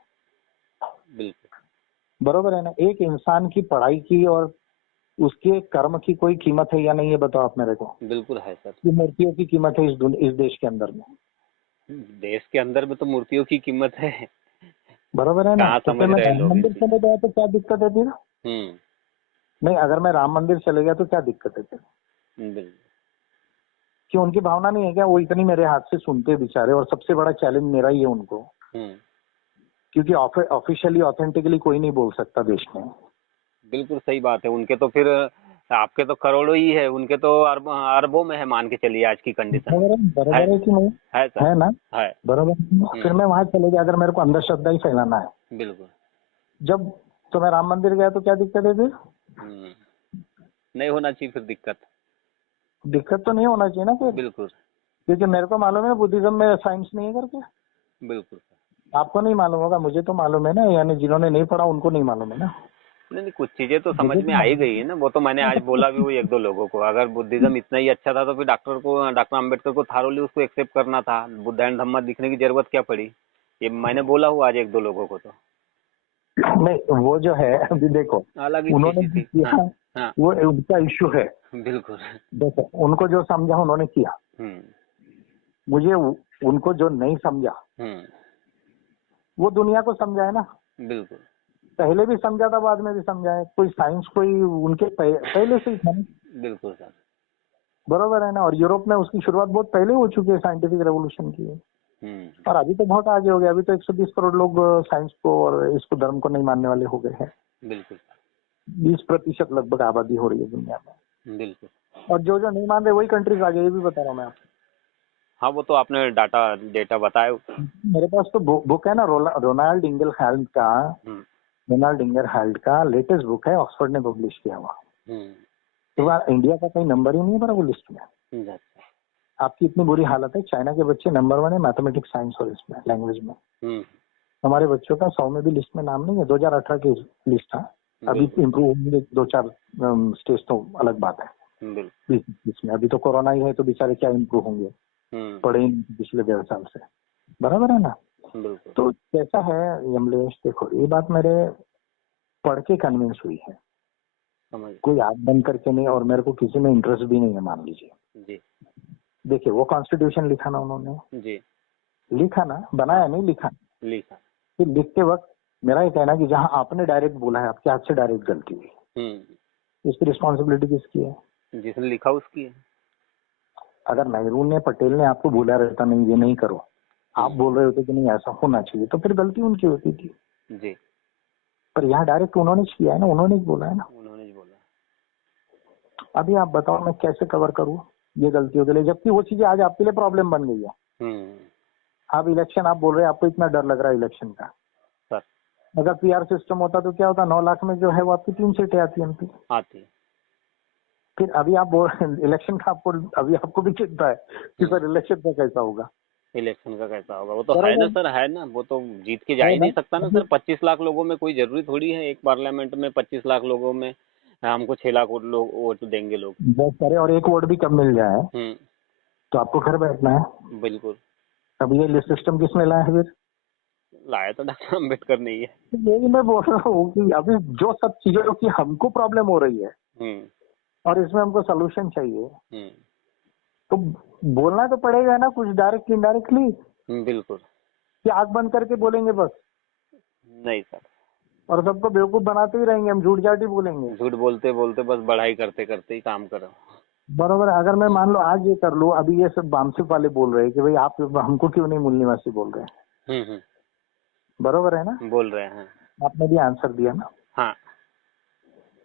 बिल्कुल। बरोबर है ना। एक इंसान की पढ़ाई की और उसके कर्म की कोई कीमत है या नहीं, ये बताओ आप मेरे को। बिल्कुल है सर। कि मूर्तियों की कीमत है इस देश के अंदर में। देश के अंदर में तो मूर्तियों की कीमत है। बरोबर है ना। कहाँ तो समझ फिर मैं रहे राम लोग मंदिर इस चले गया तो क्या दिक्कत है फिर? चीज। नहीं, अगर मैं राम मंदिर चले गया तो क्या दिक्कत है फिर? बिल्कुल। कि उनकी भावना नहीं है क्या? वो इतनी मेरे हाथ से सुनते हैं बेचारे, और सबसे बड़ा चैलेंज मेरा ही है उनको, क्योंकि ऑफिशियली ऑथेंटिकली कोई नहीं बोल सकता देश में। बिल्कुल सही बात है। उनके तो फिर आपके तो करोड़ों ही है, उनके तो अरबों में है, मान के चलिए आज की कंडीशन में। बराबर है कि नहीं? है सर। है ना। है। बराबर। फिर मैं वहां चले गया, अगर मेरे को अंधश्रद्धा ही फैलाना है। बिल्कुल। जब तो मैं राम मंदिर गया तो क्या दिक्कत है फिर? नहीं होना चाहिए फिर दिक्कत। दिक्कत तो नहीं होना चाहिए ना फिर। बिल्कुल। क्योंकि मेरे को मालूम है बुद्धिज्म में साइंस नहीं है करके। बिल्कुल। आपको नहीं मालूम होगा, मुझे तो मालूम है ना, यानी जिन्होंने नहीं पढ़ा उनको नहीं मालूम है ना। नहीं, कुछ चीजें तो समझ मुझे में तो आ ही मालूम गई है ना। वो तो मैंने आज बोला भी हुई एक दो लोगों को। अगर बुद्धिज्म इतना ही अच्छा था तो फिर डॉक्टर अम्बेडकर को थारोली उसको एक्सेप्ट करना था। बुद्ध एंड धम्मा दिखने की जरूरत क्या पड़ी? ये मैंने बोला हुआ आज एक दो लोगों को तो। नहीं, वो जो है अभी देखो, अलग ही उन्होंने स्थिति जो थी। हाँ। किया हाँ। वो उनका इश्यू है। बिल्कुल। देखो, उनको जो समझा उन्होंने किया। मुझे उनको जो नहीं समझा वो दुनिया को समझाए ना। बिल्कुल। पहले भी समझा था, बाद में भी समझाए। कोई साइंस कोई उनके पहले से ही था ना। बिल्कुल सर। बरोबर है ना। और यूरोप में उसकी शुरुआत बहुत पहले हो चुकी है, साइंटिफिक रेवोल्यूशन की है। और अभी तो बहुत आगे हो गया। अभी तो 120 करोड़ लोग साइंस को और इसको धर्म को नहीं मानने वाले हो गए हैं। बिल्कुल। 20% लगभग आबादी हो रही है दुनिया में। बिल्कुल। और जो जो नहीं मान रहे वही कंट्रीज आगे, ये भी बता रहा हूँ मैं आपको। हाँ, वो तो आपने डेटा बताया। मेरे पास तो बुक है ना, रोनाल्ड इंगरहाल्ड का लेटेस्ट बुक है, ऑक्सफोर्ड ने पब्लिश किया हुआ। तो इंडिया का कोई नंबर ही नहीं है पर वो लिस्ट में। आपकी इतनी बुरी हालत है, चाइना के बच्चे नंबर 1 है मैथमेटिक्स, साइंस और इसमें लैंग्वेज में। हमारे बच्चों का 100 में भी लिस्ट में नाम नहीं है। 2018 की लिस्ट था, अभी इम्प्रूव होंगे 2-4 स्टेज तो अलग बात है। इसमें अभी तो कोरोना ही है तो बेचारे क्या इम्प्रूव होंगे, पढ़े ही पिछले 1.5 साल से। बराबर है ना। तो कैसा है यमलेश, देखो ये बात मेरे पढ़ के कन्विंस हुई है, कोई आंख बंद करके नहीं, और मेरे को किसी में इंटरेस्ट भी नहीं है, मान लीजिए। देखिए वो कॉन्स्टिट्यूशन लिखा ना उन्होंने जी, लिखा ना, बनाया नहीं, लिखा। फिर लिखते वक्त मेरा ये कहना कि जहां आपने डायरेक्ट बोला है, आपके हाथ से डायरेक्ट गलती हुई, इसकी रिस्पॉन्सिबिलिटी किसकी है? जिसने लिखा उसकी है। अगर नेहरू ने, पटेल ने आपको बोला रहता नहीं ये नहीं करो, आप बोल रहे होते कि नहीं ऐसा होना चाहिए, तो फिर गलती उनकी होती थी जी। पर यहाँ डायरेक्ट उन्होंने किया है ना, उन्होंने ही बोला है ना, उन्होंने ही बोला। अभी आप बताओ मैं कैसे कवर करूँ ये गलतियों के लिए, जबकि वो चीजें आज आपके लिए प्रॉब्लम बन गई है। आप इलेक्शन, आप बोल रहे हैं आपको इतना डर लग रहा है इलेक्शन का। सर अगर पीआर सिस्टम होता तो क्या होता? 9 लाख में जो है वो आपकी 3 सीटें आती एमपी आती। फिर अभी आप बोल रहे हैं इलेक्शन का, आपको भी चिंता है कि सर इलेक्शन का कैसा होगा? इलेक्शन का कैसा होगा? वो तो है ना सर, है ना। वो तो जीत के जा ही नहीं सकता ना सर। 25 लाख लोगों में कोई जरूरी थोड़ी है एक पार्लियामेंट में 25 लाख लोगों में हमको 6 लाख लोग वोट देंगे लोग। बस करे और एक वोट भी कम मिल जाए तो आपको घर बैठना है। बिल्कुल। अब ये लिस्ट सिस्टम किसने लाया है? फिर लाया तो डॉक्टर अम्बेडकर नहीं है। यही मैं बोल रहा हूँ कि अभी जो सब चीजों की हमको प्रॉब्लम हो रही है और इसमें हमको सोल्यूशन चाहिए, तो बोलना तो पड़ेगा ना कुछ, डायरेक्ट इनडायरेक्टली। बिल्कुल। कि आंख बंद करके बोलेंगे बस? नहीं सर। और सबको बेवकूफ बनाते ही रहेंगे हम, झूठ जाट ही बोलेंगे, झूठ बोलते बोलते बस बढ़ाई करते करते ही काम करो। बरोबर है। अगर मैं मान लो आज ये कर लूँ, अभी ये सब बामसिफ वाले बोल रहे हैं कि भाई आप हमको क्यों नहीं मूल निवासी बोल रहे हैं। बरोबर है ना, बोल रहे हैं। आपने भी आंसर दिया ना। हाँ।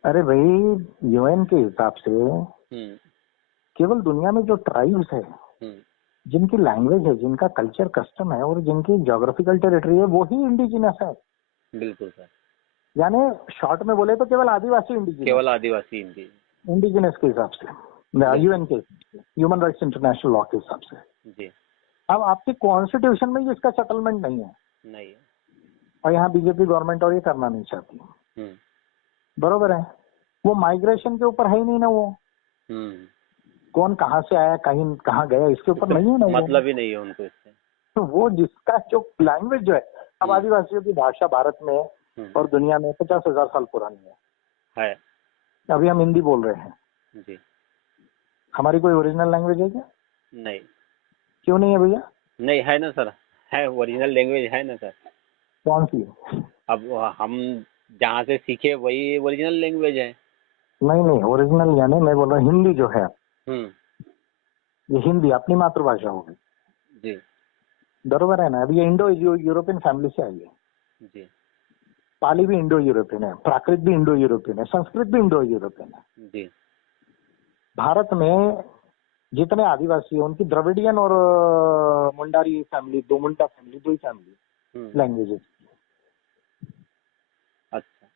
अरे भाई यूएन के हिसाब से केवल दुनिया में जो ट्राइब्स है, जिनकी लैंग्वेज है, जिनका कल्चर कस्टम है और जिनकी ज्योग्राफिकल टेरिटरी है, वो ही इंडिजिनस है। बिल्कुल सर। यानी शॉर्ट में बोले तो केवल आदिवासी इंडिजिनस, केवल आदिवासी इंडिजिनस के हिसाब से, यूएन के ह्यूमन राइट्स इंटरनेशनल लॉ के हिसाब से जी। अब आपकी कॉन्स्टिट्यूशन में इसका सेटलमेंट नहीं है, नहीं है। और यहाँ बीजेपी गवर्नमेंट और ये करना नहीं चाहती। बरोबर है। वो माइग्रेशन के ऊपर है ही नहीं ना, वो कौन कहाँ से आया, कहीं कहाँ गया, इसके ऊपर नहीं है ना, मतलब ही नहीं है उनको इससे। तो वो जिसका जो लैंग्वेज जो है, अब आदिवासियों की भाषा भारत में और दुनिया में 50,000 साल पुरानी है। अभी हम हिंदी बोल रहे हैं जी। हमारी कोई ओरिजिनल लैंग्वेज है क्या? नहीं। क्यों नहीं है भैया? नहीं है ना सर, है ओरिजिनल लैंग्वेज है ना सर। कौन सी? अब हम जहाँ से सीखे वही ओरिजिनल लैंग्वेज है। नहीं नहीं, ओरिजिनल यानी मैं बोल रहा हूँ हिंदी जो है, ये हिंदी अपनी मातृभाषा होगी जी। बरोबर है ना। अभी ये इंडो यूरोपियन फैमिली से आई है जी। पाली भी इंडो यूरोपियन है, प्राकृत भी इंडो यूरोपियन है, संस्कृत भी इंडो यूरोपियन है जी। भारत में जितने आदिवासी हैं उनकी द्रविडियन और मुंडारी फैमिली, दो मुंडा फैमिली, दो ही फैमिली लैंग्वेजेस। अच्छा।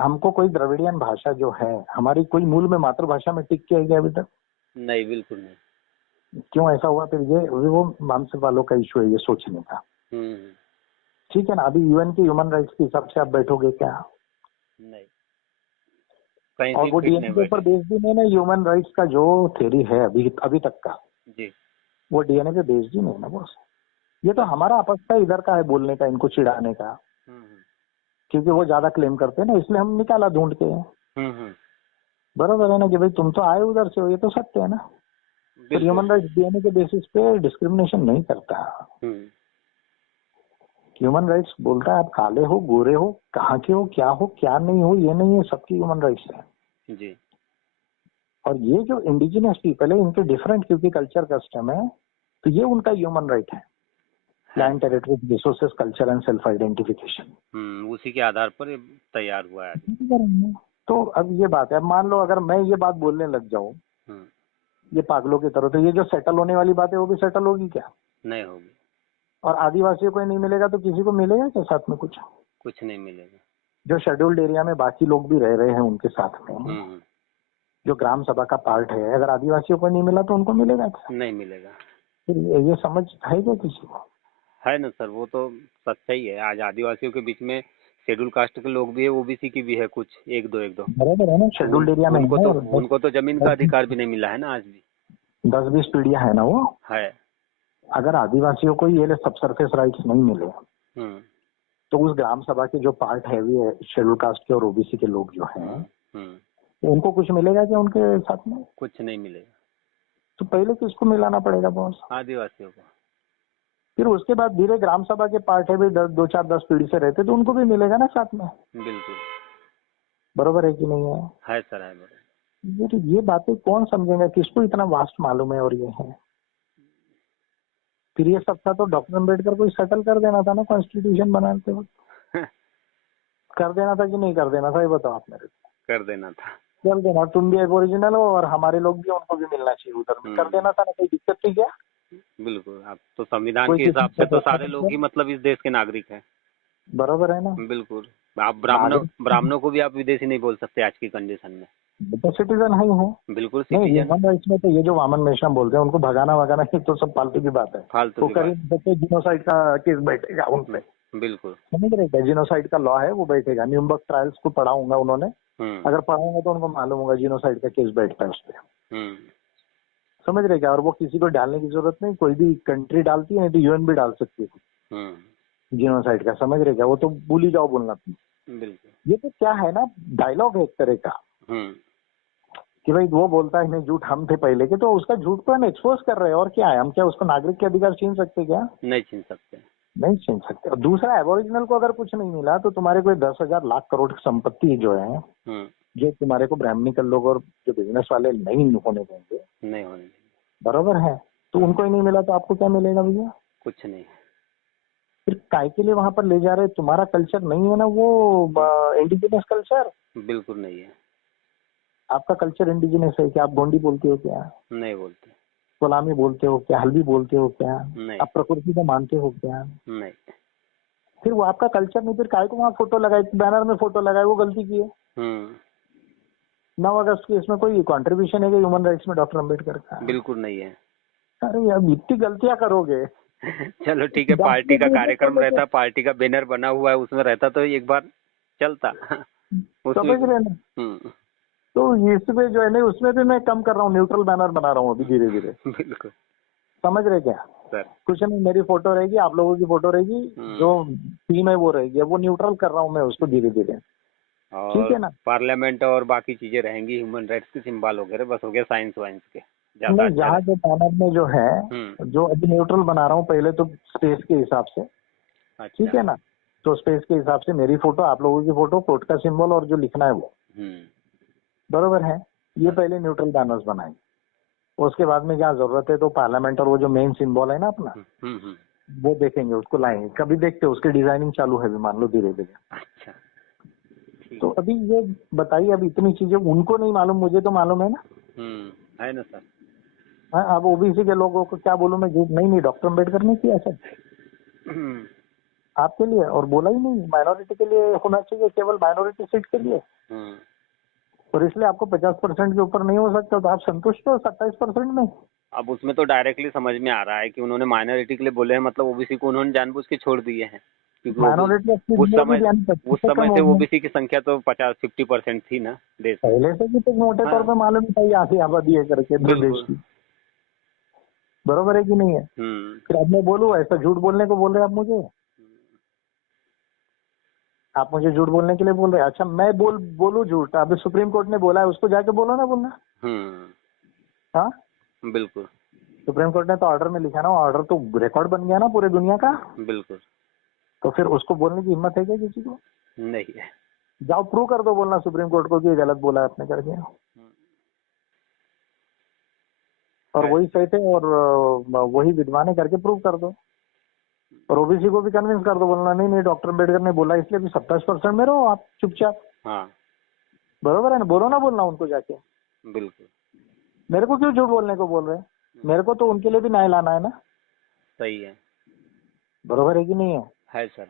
हमको कोई द्रविडियन भाषा जो है हमारी कोई मूल में मातृभाषा में टिक के है क्या अभी तक? नहीं, बिल्कुल नहीं। क्यों ऐसा हुआ? फिर ये वो मानसिक वालों का इशू है ये सोचने का। ठीक है ना। अभी यूएन के ह्यूमन राइट्स के हिसाब से आप बैठोगे क्या? नहीं। कहीं और वो डीएनए के ऊपर बेस्ड भी नहीं ना, ह्यूमन राइट्स का जो थ्योरी है अभी तक का जी, वो डीएनए पे बेस्ड ही नहीं ना बॉस। ये तो हमारा आपस का इधर का है बोलने का, इनको चिढ़ाने का, क्योंकि वो ज्यादा क्लेम करते हैं ना, इसलिए हम निकाला ढूंढ के। बराबर है ना कि भाई तुम तो आए उधर से हो, ये तो सत्य है ना। तो ह्यूमन राइट्स डीएनए के बेसिस पे डिस्क्रिमिनेशन नहीं करता। ह्यूमन राइट्स बोलता है आप काले हो, गोरे हो, कहाँ के हो, क्या नहीं हो, ये नहीं है, सबकी ह्यूमन राइट्स है जी। और ये जो इंडिजिनस पीपल है इनके डिफरेंट क्योंकि कल्चर कस्टम है, तो ये उनका ह्यूमन राइट है। Land, territory, resources, culture and self identification उसी के आधार पर तैयार हुआ है। तो अब ये बात है, अब मान लो अगर मैं ये बात बोलने लग जाऊं ये पागलों की तरह, तो ये जो सेटल होने वाली बात है वो भी सेटल होगी क्या? नहीं होगी। और आदिवासियों को नहीं मिलेगा तो किसी को मिलेगा क्या साथ में? कुछ नहीं मिलेगा। जो शेड्यूल्ड एरिया में बाकी लोग भी रह रहे हैं उनके साथ में, जो ग्राम सभा का पार्ट है, अगर आदिवासियों को नहीं मिला तो उनको मिलेगा क्या? नहीं मिलेगा। फिर ये समझ है क्या किसी को? है ना सर, वो तो सच्चाई है। आज आदिवासियों के बीच में शेड्यूल कास्ट के लोग भी है, ओबीसी की भी है, कुछ एक दो बराबर है ना। शेड्यूल्ड एरिया में उनको तो जमीन का अधिकार भी नहीं मिला है ना आज भी। 10-20 पीढ़ियां है ना वो है। अगर आदिवासियों को ये सब सरफेस राइट्स नहीं मिले तो उस ग्राम सभा के जो पार्ट हैवी है शेड्यूल कास्ट के और ओबीसी के लोग जो हैं तो उनको कुछ मिलेगा क्या उनके साथ में? कुछ नहीं मिलेगा। तो पहले किसको मिलाना पड़ेगा बॉस? आदिवासियों को। फिर उसके बाद धीरे ग्राम सभा के पार्ट है भी 2-4-10 पीढ़ी से रहते तो उनको भी मिलेगा ना साथ में। बिल्कुल। बरोबर है कि नहीं है? है सर, है। ये बातें कौन समझेगा? किसको इतना वास्ट मालूम है? और ये है फिर ये सब था तो डॉक्टर अम्बेडकर को सेटल कर देना था ना कॉन्स्टिट्यूशन बनाते वक्त। कर देना था कि नहीं कर देना था ये बताओ आप मेरे को। कर देना था। कर देना। तुम भी एक ओरिजिनल हो और हमारे लोग भी, उनको भी मिलना चाहिए उधर में। कर देना था ना, कोई दिक्कत थी क्या? बिल्कुल। अब तो संविधान के हिसाब से तो सारे लोग ही मतलब इस देश के नागरिक हैं। बराबर है ना। बिल्कुल। आप ब्राह्मणों को भी आप विदेशी नहीं बोल सकते आज की कंडीशन में। तो सिटीजन है। बिल्कुल नहीं, सिटीजन। इसमें तो ये जो वामन मेश्राम बोलते हैं उनको भगाना वगाना ये तो सब फालतू की बात है। फालतू की बात। जिनोसाइड का केस बैठेगा उन पे। बिल्कुल समझ रहे हैं? जिनोसाइड का लॉ है वो बैठेगा। न्यूरम्बर्ग ट्रायल्स को पढ़ाऊंगा उन्होंने, अगर पढ़ाऊंगा तो उनको मालूम होगा जिनोसाइड का केस बैठता है उस पर। समझ रहे क्या? और वो किसी को डालने की जरूरत नहीं, कोई भी कंट्री डालती है, नहीं तो यूएन भी डाल सकती है जिनोसाइड का। समझ रहे क्या? वो तो भूल ही जाओ बोलना तुम। बिल्कुल। ये तो क्या है ना, डायलॉग है एक तरह का कि भाई वो बोलता है नहीं झूठ हम थे पहले के, तो उसका झूठ को हम एक्सपोज कर रहे हैं। और क्या है? हम क्या उसको नागरिक के अधिकार छीन सकते क्या? नहीं छीन सकते। नहीं छीन सकते। और दूसरा, एबोरिजिनल को अगर कुछ नहीं मिला तो तुम्हारे कोई 10,000 लाख करोड़ की संपत्ति जो है जो तुम्हारे को ब्राह्मणिकल लोग और जो बिजनेस वाले नहीं होने देंगे, नहीं होने देंगे। बराबर है। तो उनको ही नहीं मिला तो आपको क्या मिलेगा भैया? कुछ नहीं। फिर काय के लिए वहां पर ले जा रहे? तुम्हारा कल्चर नहीं है ना वो इंडिजिनस कल्चर। बिल्कुल नहीं है। आपका कल्चर इंडिजिनस है क्या? आप गोंडी बोलते हो क्या? नहीं बोलते। कोलामी बोलते हो क्या? हल्बी बोलते हो क्या? नहीं। आप प्रकृति को मानते हो क्या? नहीं। फिर वो आपका कल्चर नहीं, फिर काय को वहाँ फोटो लगाए, बैनर में फोटो लगाए, वो गलती की है। 9 अगस्त की इसमें कोई कंट्रीब्यूशन है कि ह्यूमन राइट्स में डॉक्टर अम्बेडकर का? बिल्कुल नहीं है। अरे यार इतनी गलतियां करोगे। चलो ठीक है, पार्टी का कार्यक्रम रहता, पार्टी का बैनर बना हुआ है, उसमें रहता तो एक बार चलता। समझ रहे ना? तो इसमें जो है नहीं, उसमें भी मैं कम कर रहा हूँ, न्यूट्रल बैनर बना रहा हूँ अभी धीरे धीरे। बिल्कुल। समझ रहे क्या सर? कुछ नहीं, मेरी फोटो रहेगी, आप लोगों की फोटो रहेगी, जो थीम है वो रहेगी, वो न्यूट्रल कर रहा हूँ मैं उसको धीरे धीरे। ठीक है ना? पार्लियामेंट और बाकी चीजें रहेंगी, ह्यूमन राइट्स के सिंबल वगैरह, बस हो गया साइंस वाइंस के नहीं, जहाँ के बैनर में जो है, जो अभी न्यूट्रल बना रहा हूँ पहले तो स्पेस के हिसाब से। ठीक है ना? तो स्पेस के हिसाब से मेरी फोटो, आप लोगों की फोटो, कोर्ट का सिंबल और जो लिखना है वो बरोबर है। ये पहले न्यूट्रल बैनर्स बनाएंगे, उसके बाद में जहाँ जरूरत है तो पार्लियामेंट और वो जो मेन सिंबल है ना अपना, वो देखेंगे, उसको लाएंगे। कभी देखते उसकी डिजाइनिंग चालू है, मान लो धीरे धीरे। अच्छा, तो अभी ये बताइए, अब इतनी चीजें उनको नहीं मालूम, मुझे तो मालूम है ना। है ना सर? हाँ, अब ओबीसी के लोगों को क्या बोलूं मैं, झूठ नहीं, डॉक्टर अम्बेडकर ने किया सर आपके लिए, और बोला ही नहीं माइनॉरिटी के लिए होना चाहिए, केवल माइनॉरिटी सीट के लिए। और इसलिए आपको 50% के ऊपर नहीं हो सकता, तो आप संतुष्ट हो 27% में? अब उसमें तो डायरेक्टली समझ में आ रहा है कि उन्होंने माइनॉरिटी के लिए बोले हैं, मतलब ओबीसी को उन्होंने जानबूझ के छोड़ दिए हैं, क्योंकि माइनॉरिटी उस समय से ओबीसी की संख्या तो 50-50% थी ना देश में। पहले से भी तो मोटे तौर पे मालूम था यहाँ की आबादी है करके देश की, बरोबर है कि नहीं है? फिर अब मैं बोलूँ ऐसा झूठ बोलने को बोल रहे आप मुझे? आप मुझे झूठ बोलने के लिए बोल रहे हैं? अच्छा, मैं बोलूँ झूठ? अभी सुप्रीम कोर्ट ने बोला है, उसको जाके बोलो ना, बोलना। हाँ बिल्कुल, सुप्रीम कोर्ट ने तो ऑर्डर में लिखा ना, ऑर्डर तो रिकॉर्ड बन गया ना पूरे दुनिया का। बिल्कुल। तो फिर उसको बोलने की हिम्मत है क्या किसी को? नहीं है। जाओ प्रूव कर दो, बोलना सुप्रीम कोर्ट को कि गलत बोला आपने करके, और वही सही थे और वही विद्वान है करके प्रूव कर दो। और ओबीसी को भी कन्विंस कर दो, बोलना नहीं डॉक्टर अम्बेडकर ने बोला, इसलिए भी 27% में रहो आप चुपचाप। हाँ बरोबर है ना? बोलो ना, बोलना उनको जाके। बिल्कुल। मेरे को क्यों झूठ बोलने को बोल रहे हैं? मेरे को तो उनके लिए भी न्याय लाना है ना। सही है। बरोबर है कि नहीं है सर।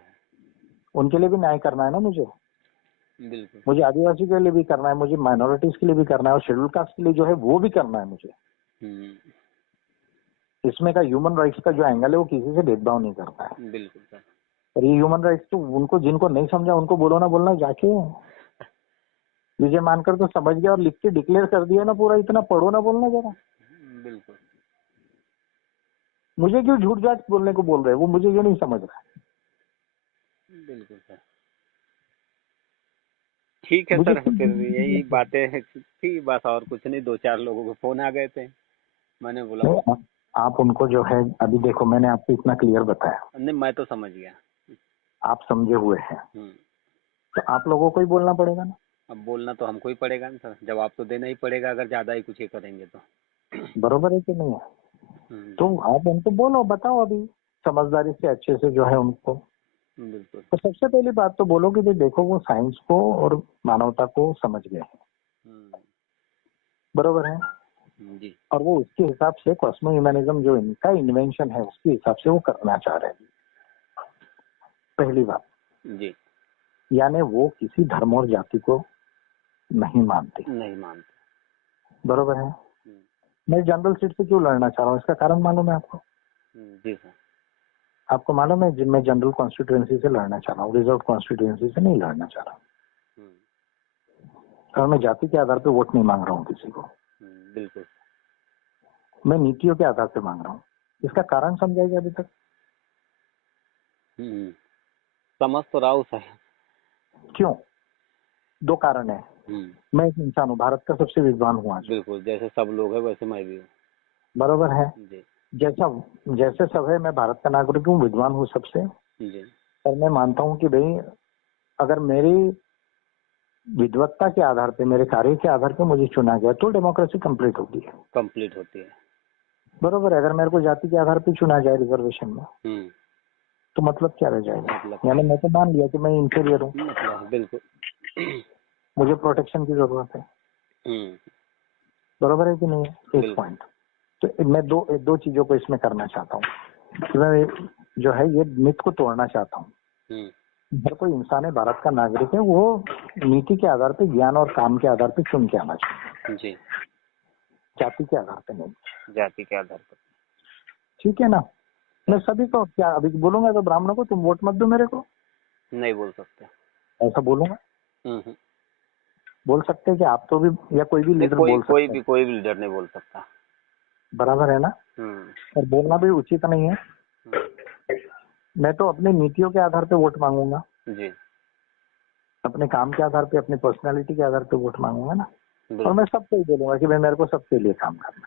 उनके लिए भी न्याय करना है ना मुझे। बिल्कुल। मुझे आदिवासी के लिए भी करना है, मुझे माइनॉरिटीज के लिए भी करना है, और शेड्यूल कास्ट के लिए जो है वो भी करना है मुझे। इसमें का ह्यूमन राइट्स का जो एंगल है वो किसी से भेदभाव नहीं करता है। बिल्कुल सर। और ये ह्यूमन राइट्स तो उनको, जिनको नहीं समझा उनको बोलो ना, बोलना जाके। विजय मानकर तो समझ गया और लिख के डिक्लेयर कर दिया ना पूरा, इतना पढ़ो ना, बोलना जरा। बिल्कुल। मुझे क्यों झूठ जाट बोलने को बोल रहे हैं, वो मुझे ये नहीं समझ रहा। बिल्कुल सर। ठीक है सर, फिर यही बातें थी बस, और कुछ नहीं। 2-4 लोगों को फोन आ गए थे, मैंने बोला आप उनको जो है, अभी देखो मैंने आपको इतना क्लियर बताया। नहीं, मैं तो समझ गया, आप समझे हुए हैं, तो आप लोगों को ही बोलना पड़ेगा ना। अब बोलना तो हमको ही पड़ेगा ना सर, जवाब तो देना ही पड़ेगा अगर ज्यादा ही कुछ ये करेंगे तो। बरोबर है कि नहीं है? तो आप उनको बोलो, बताओ अभी समझदारी से अच्छे से जो है उनको। बिल्कुल। तो सबसे पहली बात तो बोलो कि देखो वो साइंस को और मानवता को समझ गए हैं। बरोबर है जी। और वो उसके हिसाब से कॉस्मो ह्यूमनिज्म जो इनका इन्वेंशन है उसके हिसाब से वो करना चाह रहे हैं। पहली बात जी, यानी वो किसी धर्म और जाति को नहीं मानते। बरोबर है। मैं जनरल सीट से क्यों लड़ना चाह रहा हूँ, इसका कारण मालूम है आपको? जी सर। आपको मालूम है मैं जनरल कॉन्स्टिट्यूएंसी से लड़ना चाह रहा हूँ, रिजर्व कॉन्स्टिट्यूएंसी से नहीं लड़ना चाह रहा हूँ। और मैं जाति के आधार पर वोट नहीं मांग रहा हूँ किसी को। बिल्कुल। मैं नीतियों के आधार पर मांग रहा हूँ। इसका कारण समझाइए अभी तक? समझ तो रहा हूँ सर। क्यों? 2 कारण है। मैं एक इंसान हूँ, भारत का सबसे विद्वान हूँ आज। बिल्कुल, जैसे सब लोग है वैसे मैं भी हूँ। बरोबर है जी। जैसे सब है, मैं भारत का नागरिक हूँ, विद्वान हूँ सबसे जी। और मैं मानता हूँ कि भाई अगर मेरी विद्वत्ता के आधार पे, मेरे कार्य के आधार पे मुझे चुना गया तो डेमोक्रेसी कंप्लीट होती है। बरोबर है। अगर मेरे को जाति के आधार पे चुना जाए रिजर्वेशन में तो मतलब क्या रह जाएगा? यानी मैं तो मान लिया कि मैं इंफीरियर हूँ। बिल्कुल। मुझे प्रोटेक्शन की जरूरत है। बरोबर है कि नहीं? एक पॉइंट। तो मैं दो चीजों को इसमें करना चाहता हूँ। मैं जो है ये मिथ को तोड़ना चाहता हूँ हर कोई इंसान है, भारत का नागरिक है, वो नीति के आधार पे, ज्ञान और काम के आधार पे चुन के आना चाहिए जी, जाति के आधार पे नहीं। जाति के आधार पर। ठीक है ना। मैं सभी को क्या अभी बोलूंगा तो ब्राह्मणों को तुम वोट मत दो मेरे को, नहीं बोल सकते। ऐसा बोलूंगा? हम्म। बोल सकते हैं कि आप तो भी, या कोई भी लीडर बोल सकता है? कोई भी लीडर नहीं बोल सकता। बराबर है ना। और बोलना भी उचित नहीं है। मैं तो अपनी नीतियों के आधार पे वोट मांगूंगा जी, अपने काम के आधार पे, अपनी पर्सनालिटी के आधार पे वोट मांगूंगा ना। बिल्कुल। और मैं सबको ही बोलूंगा कि भाई मेरे को सबके लिए काम करना।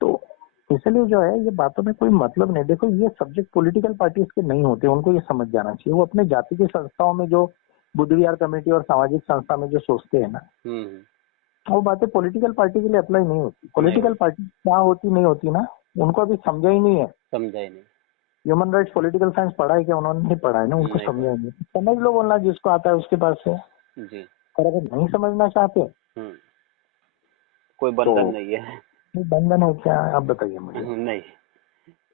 तो इसलिए जो है ये बातों में कोई मतलब नहीं। देखो ये सब्जेक्ट पॉलिटिकल पार्टीज के नहीं होते, उनको ये समझ जाना चाहिए। वो अपने जाति की संस्थाओं में जो बुद्ध विहार कमेटी और सामाजिक संस्था में जो सोचते हैं ना, वो बातें पॉलिटिकल पार्टी के लिए अप्लाई नहीं होती। पॉलिटिकल पार्टी क्या होती नहीं होती ना, उनको अभी समझा ही नहीं है। ह्यूमन राइट्स पॉलिटिकल साइंस पढ़ा है क्या? उन्होंने नहीं पढ़ा है ना, उनको समझा ही नहीं। समझ लो बोलना जिसको आता है उसके पास से। और अगर नहीं समझना चाहते कोई बंधन नहीं है। बंधन है क्या? आप बताइए मुझे। नहीं।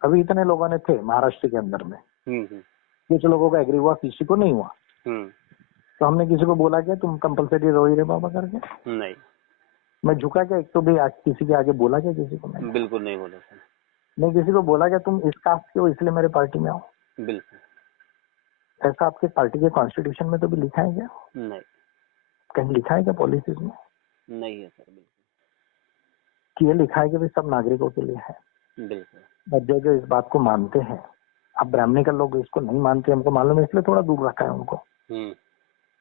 अभी इतने लोगों ने थे महाराष्ट्र के अंदर में, कुछ लोगों का एग्री हुआ, किसी को नहीं हुआ। तो हमने किसी को बोला क्या तुम कंपलसरी रो ही रे बाबा करके? नहीं। मैं झुका क्या एक तो भी आज किसी के आगे बोला क्या किसी को? मैंने बिल्कुल नहीं बोला सर। मैं किसी को बोला क्या तुम इस कास्ट के हो इसलिए मेरे पार्टी में आओ? बिल्कुल। ऐसा आपके पार्टी के कॉन्स्टिट्यूशन में तो भी लिखा है क्या? नहीं। कहीं लिखा है क्या पॉलिसीज में? नहीं है सर, बिल्कुल। कि ये लिखा है कि भाई सब नागरिकों के लिए है। बिल्कुल। और जो जो इस बात को मानते हैं, अब ब्राह्मणिकल लोग इसको नहीं मानते, हमको मालूम है, इसलिए थोड़ा दूर रखा है उनको।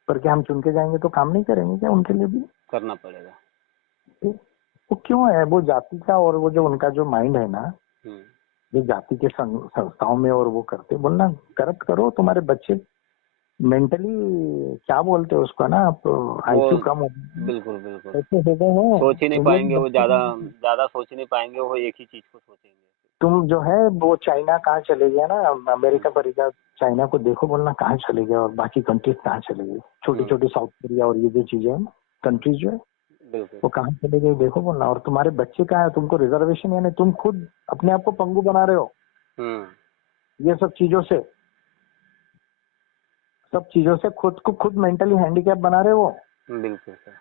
पर क्या हम चुन के जाएंगे तो काम नहीं करेंगे क्या? उनके लिए भी करना पड़ेगा। वो क्यों है? वो जाति का और वो जो उनका जो माइंड है ना, जो जाति के संस्थाओं में और वो करते, बोलना करेक्ट करो। तुम्हारे बच्चे मेंटली क्या बोलते हो उसको ना, आप IQ कम हो। बिल्कुल बिल्कुल। ऐसे हो गए हैं, सोच ही नहीं पाएंगे वो, ज्यादा सोच नहीं पाएंगे वो, एक ही चीज को सोचेंगे। तुम जो है वो चाइना कहाँ चले गया ना, अमेरिका पर चाइना को देखो, बोलना कहाँ चले गया, और बाकी कंट्रीज कहाँ चले गई, छोटी छोटी साउथ कोरिया और ये जो चीजें हैं कंट्रीज जो है वो कहाँ चले गई देखो बोलना। और तुम्हारे बच्चे कहाँ है? तुमको रिजर्वेशन, यानी तुम खुद अपने आप को पंगु बना रहे हो ये सब चीजों से खुद को खुद मेंटली हैंडीकैप बना रहे हो। बिल्कुल सर।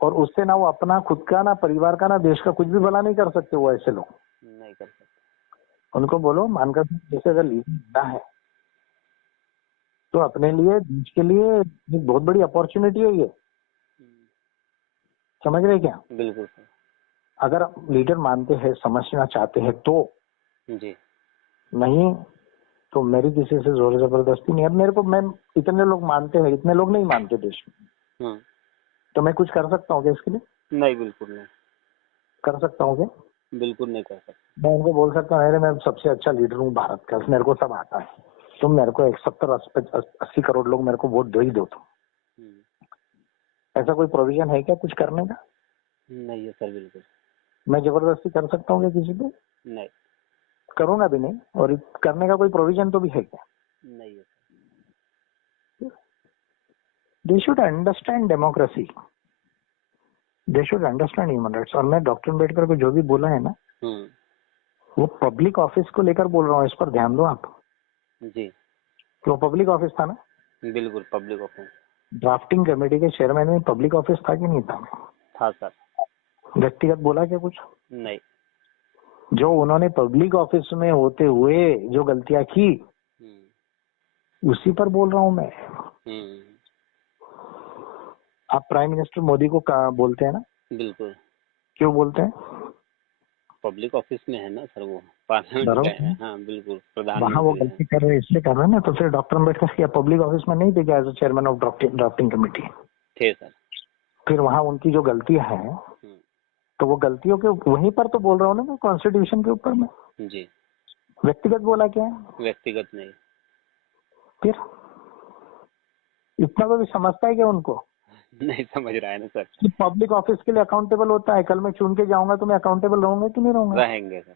और उससे ना वो अपना खुद का, ना परिवार का, ना देश का कुछ भी भला नहीं कर सकते। वो ऐसे लोग नहीं कर सकते। उनको बोलो मानकर, जैसे अगर लीडर है तो अपने लिए, देश के लिए एक बहुत बड़ी अपॉर्चुनिटी है ये। समझ रहे क्या? बिल्कुल सर। अगर लीडर मानते हैं, समझना चाहते हैं तो जी, नहीं तो मेरी किसी से जोर जबरदस्ती नहीं है। मेरे को, मैं इतने लोग मानते हैं, इतने लोग नहीं मानते देश में, तो मैं कुछ कर सकता हूँ क्या इसके लिए? नहीं, बिल्कुल नहीं कर सकता हूँ क्या? बिल्कुल नहीं कर सकता। मैं उनको बोल सकता हूँ अरे मैं सबसे अच्छा लीडर हूँ भारत का, मेरे को सब आता है, तुम मेरे को 70-80 करोड़ लोग मेरे को वोट दे ही दो तुम। ऐसा कोई प्रोविजन है क्या कुछ करने का? नहीं है सर, बिल्कुल। मैं जबरदस्ती कर सकता हूँ क्या किसी पे? नहीं, करूंगा भी नहीं। और करने का कोई प्रोविजन तो भी है क्या? नहीं है। They should understand democracy, they should understand human rights. और मैं डॉक्टर अम्बेडकर को जो भी बोला है ना, वो पब्लिक ऑफिस को लेकर बोल रहा हूँ, इस पर ध्यान दो आप जी। वो पब्लिक ऑफिस था ना? बिल्कुल पब्लिक ऑफिस। ड्राफ्टिंग कमेटी के चेयरमैन में पब्लिक ऑफिस था कि नहीं था? था सर। व्यक्तिगत बोला क्या कुछ? नहीं। जो उन्होंने पब्लिक ऑफिस में होते हुए जो गलतियां की उसी पर बोल रहा हूँ मैं। आप प्राइम मिनिस्टर मोदी को बोलते हैं ना? बिल्कुल। क्यों बोलते हैं? पब्लिक ऑफिस में है ना सर, वो पार्लियामेंट का है। हाँ बिल्कुल, प्रधानमंत्री। वहाँ वो गलती कर रहे हैं इसलिए कर रहे हैं ना। तो फिर डॉक्टर अम्बेडकर क्या पब्लिक ऑफिस में नहीं थे क्या as chairman of drafting committee? थे सर। फिर वहाँ उनकी जो गलतियां हैं तो वो गलतियों के वहीं पर तो बोल रहा हूँ ना मैं, कॉन्स्टिट्यूशन के ऊपर में। जी। व्यक्तिगत बोला क्या है? व्यक्तिगत नहीं। फिर इतना तो भी समझता है क्या उनको? नहीं समझ रहा है ना सर। कि पब्लिक ऑफिस के लिए अकाउंटेबल होता है, कल मैं चुन के जाऊंगा तो मैं अकाउंटेबल रहूंगा कि नहीं रहूंगा? रहेंगे सर।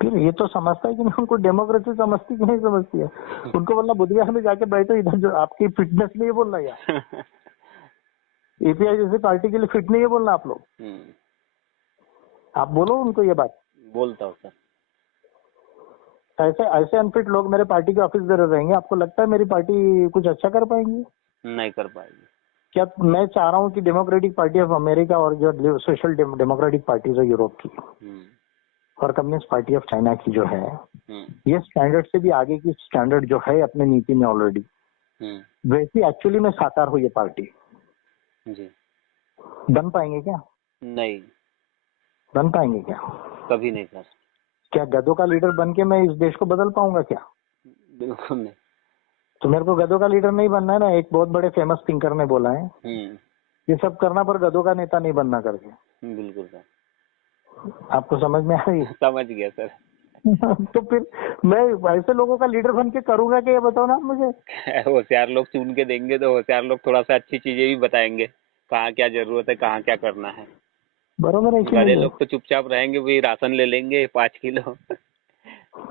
फिर ये तो समझता है कि नहीं? उनको डेमोक्रेसी समझती कि नहीं समझती है? उनको बोलना बुधवार में जाके बैठो इधर, जो आपकी फिटनेस नहीं है बोलना, यार एपीआई जैसी पार्टी के लिए फिट नहीं है बोलना आप लोग। आप बोलो उनको ये बात। बोलता हूँ सर। ऐसे ऐसे अनफिट लोग मेरे पार्टी के ऑफिस में रहेंगे, आपको लगता है मेरी पार्टी कुछ अच्छा कर पाएंगी? नहीं कर पाएगी। क्या मैं चाह रहा हूँ कि डेमोक्रेटिक पार्टी ऑफ अमेरिका और जो सोशल डेमोक्रेटिक पार्टीज है यूरोप की और कम्युनिस्ट पार्टी ऑफ चाइना की जो है, ये स्टैंडर्ड से भी आगे की स्टैंडर्ड जो है अपने नीति में ऑलरेडी, वैसी एक्चुअली में साकार हुई है पार्टी जी। बन पाएंगे क्या? नहीं बन पाएंगे क्या? कभी नहीं सर। क्या गधों का लीडर बन के मैं इस देश को बदल पाऊंगा क्या? बिल्कुल नहीं। तो मेरे को गधों का लीडर नहीं बनना है ना। एक बहुत बड़े फेमस थिंकर ने बोला है ये सब करना पर गधों का नेता नहीं बनना करके। बिल्कुल सर। आपको समझ में आ रही है? समझ गया सर। तो फिर मैं ऐसे लोगों का लीडर बन के करूंगा क्या, ये बताओ ना मुझे। होशियार लोग चुन के देंगे तो होशियार लोग थोड़ा सा अच्छी चीजें भी बताएंगे, कहाँ क्या जरूरत है, कहाँ क्या करना है। बरोबर है कि गधे नहीं? लोग तो चुपचाप रहेंगे, वही राशन ले लेंगे 5 किलो,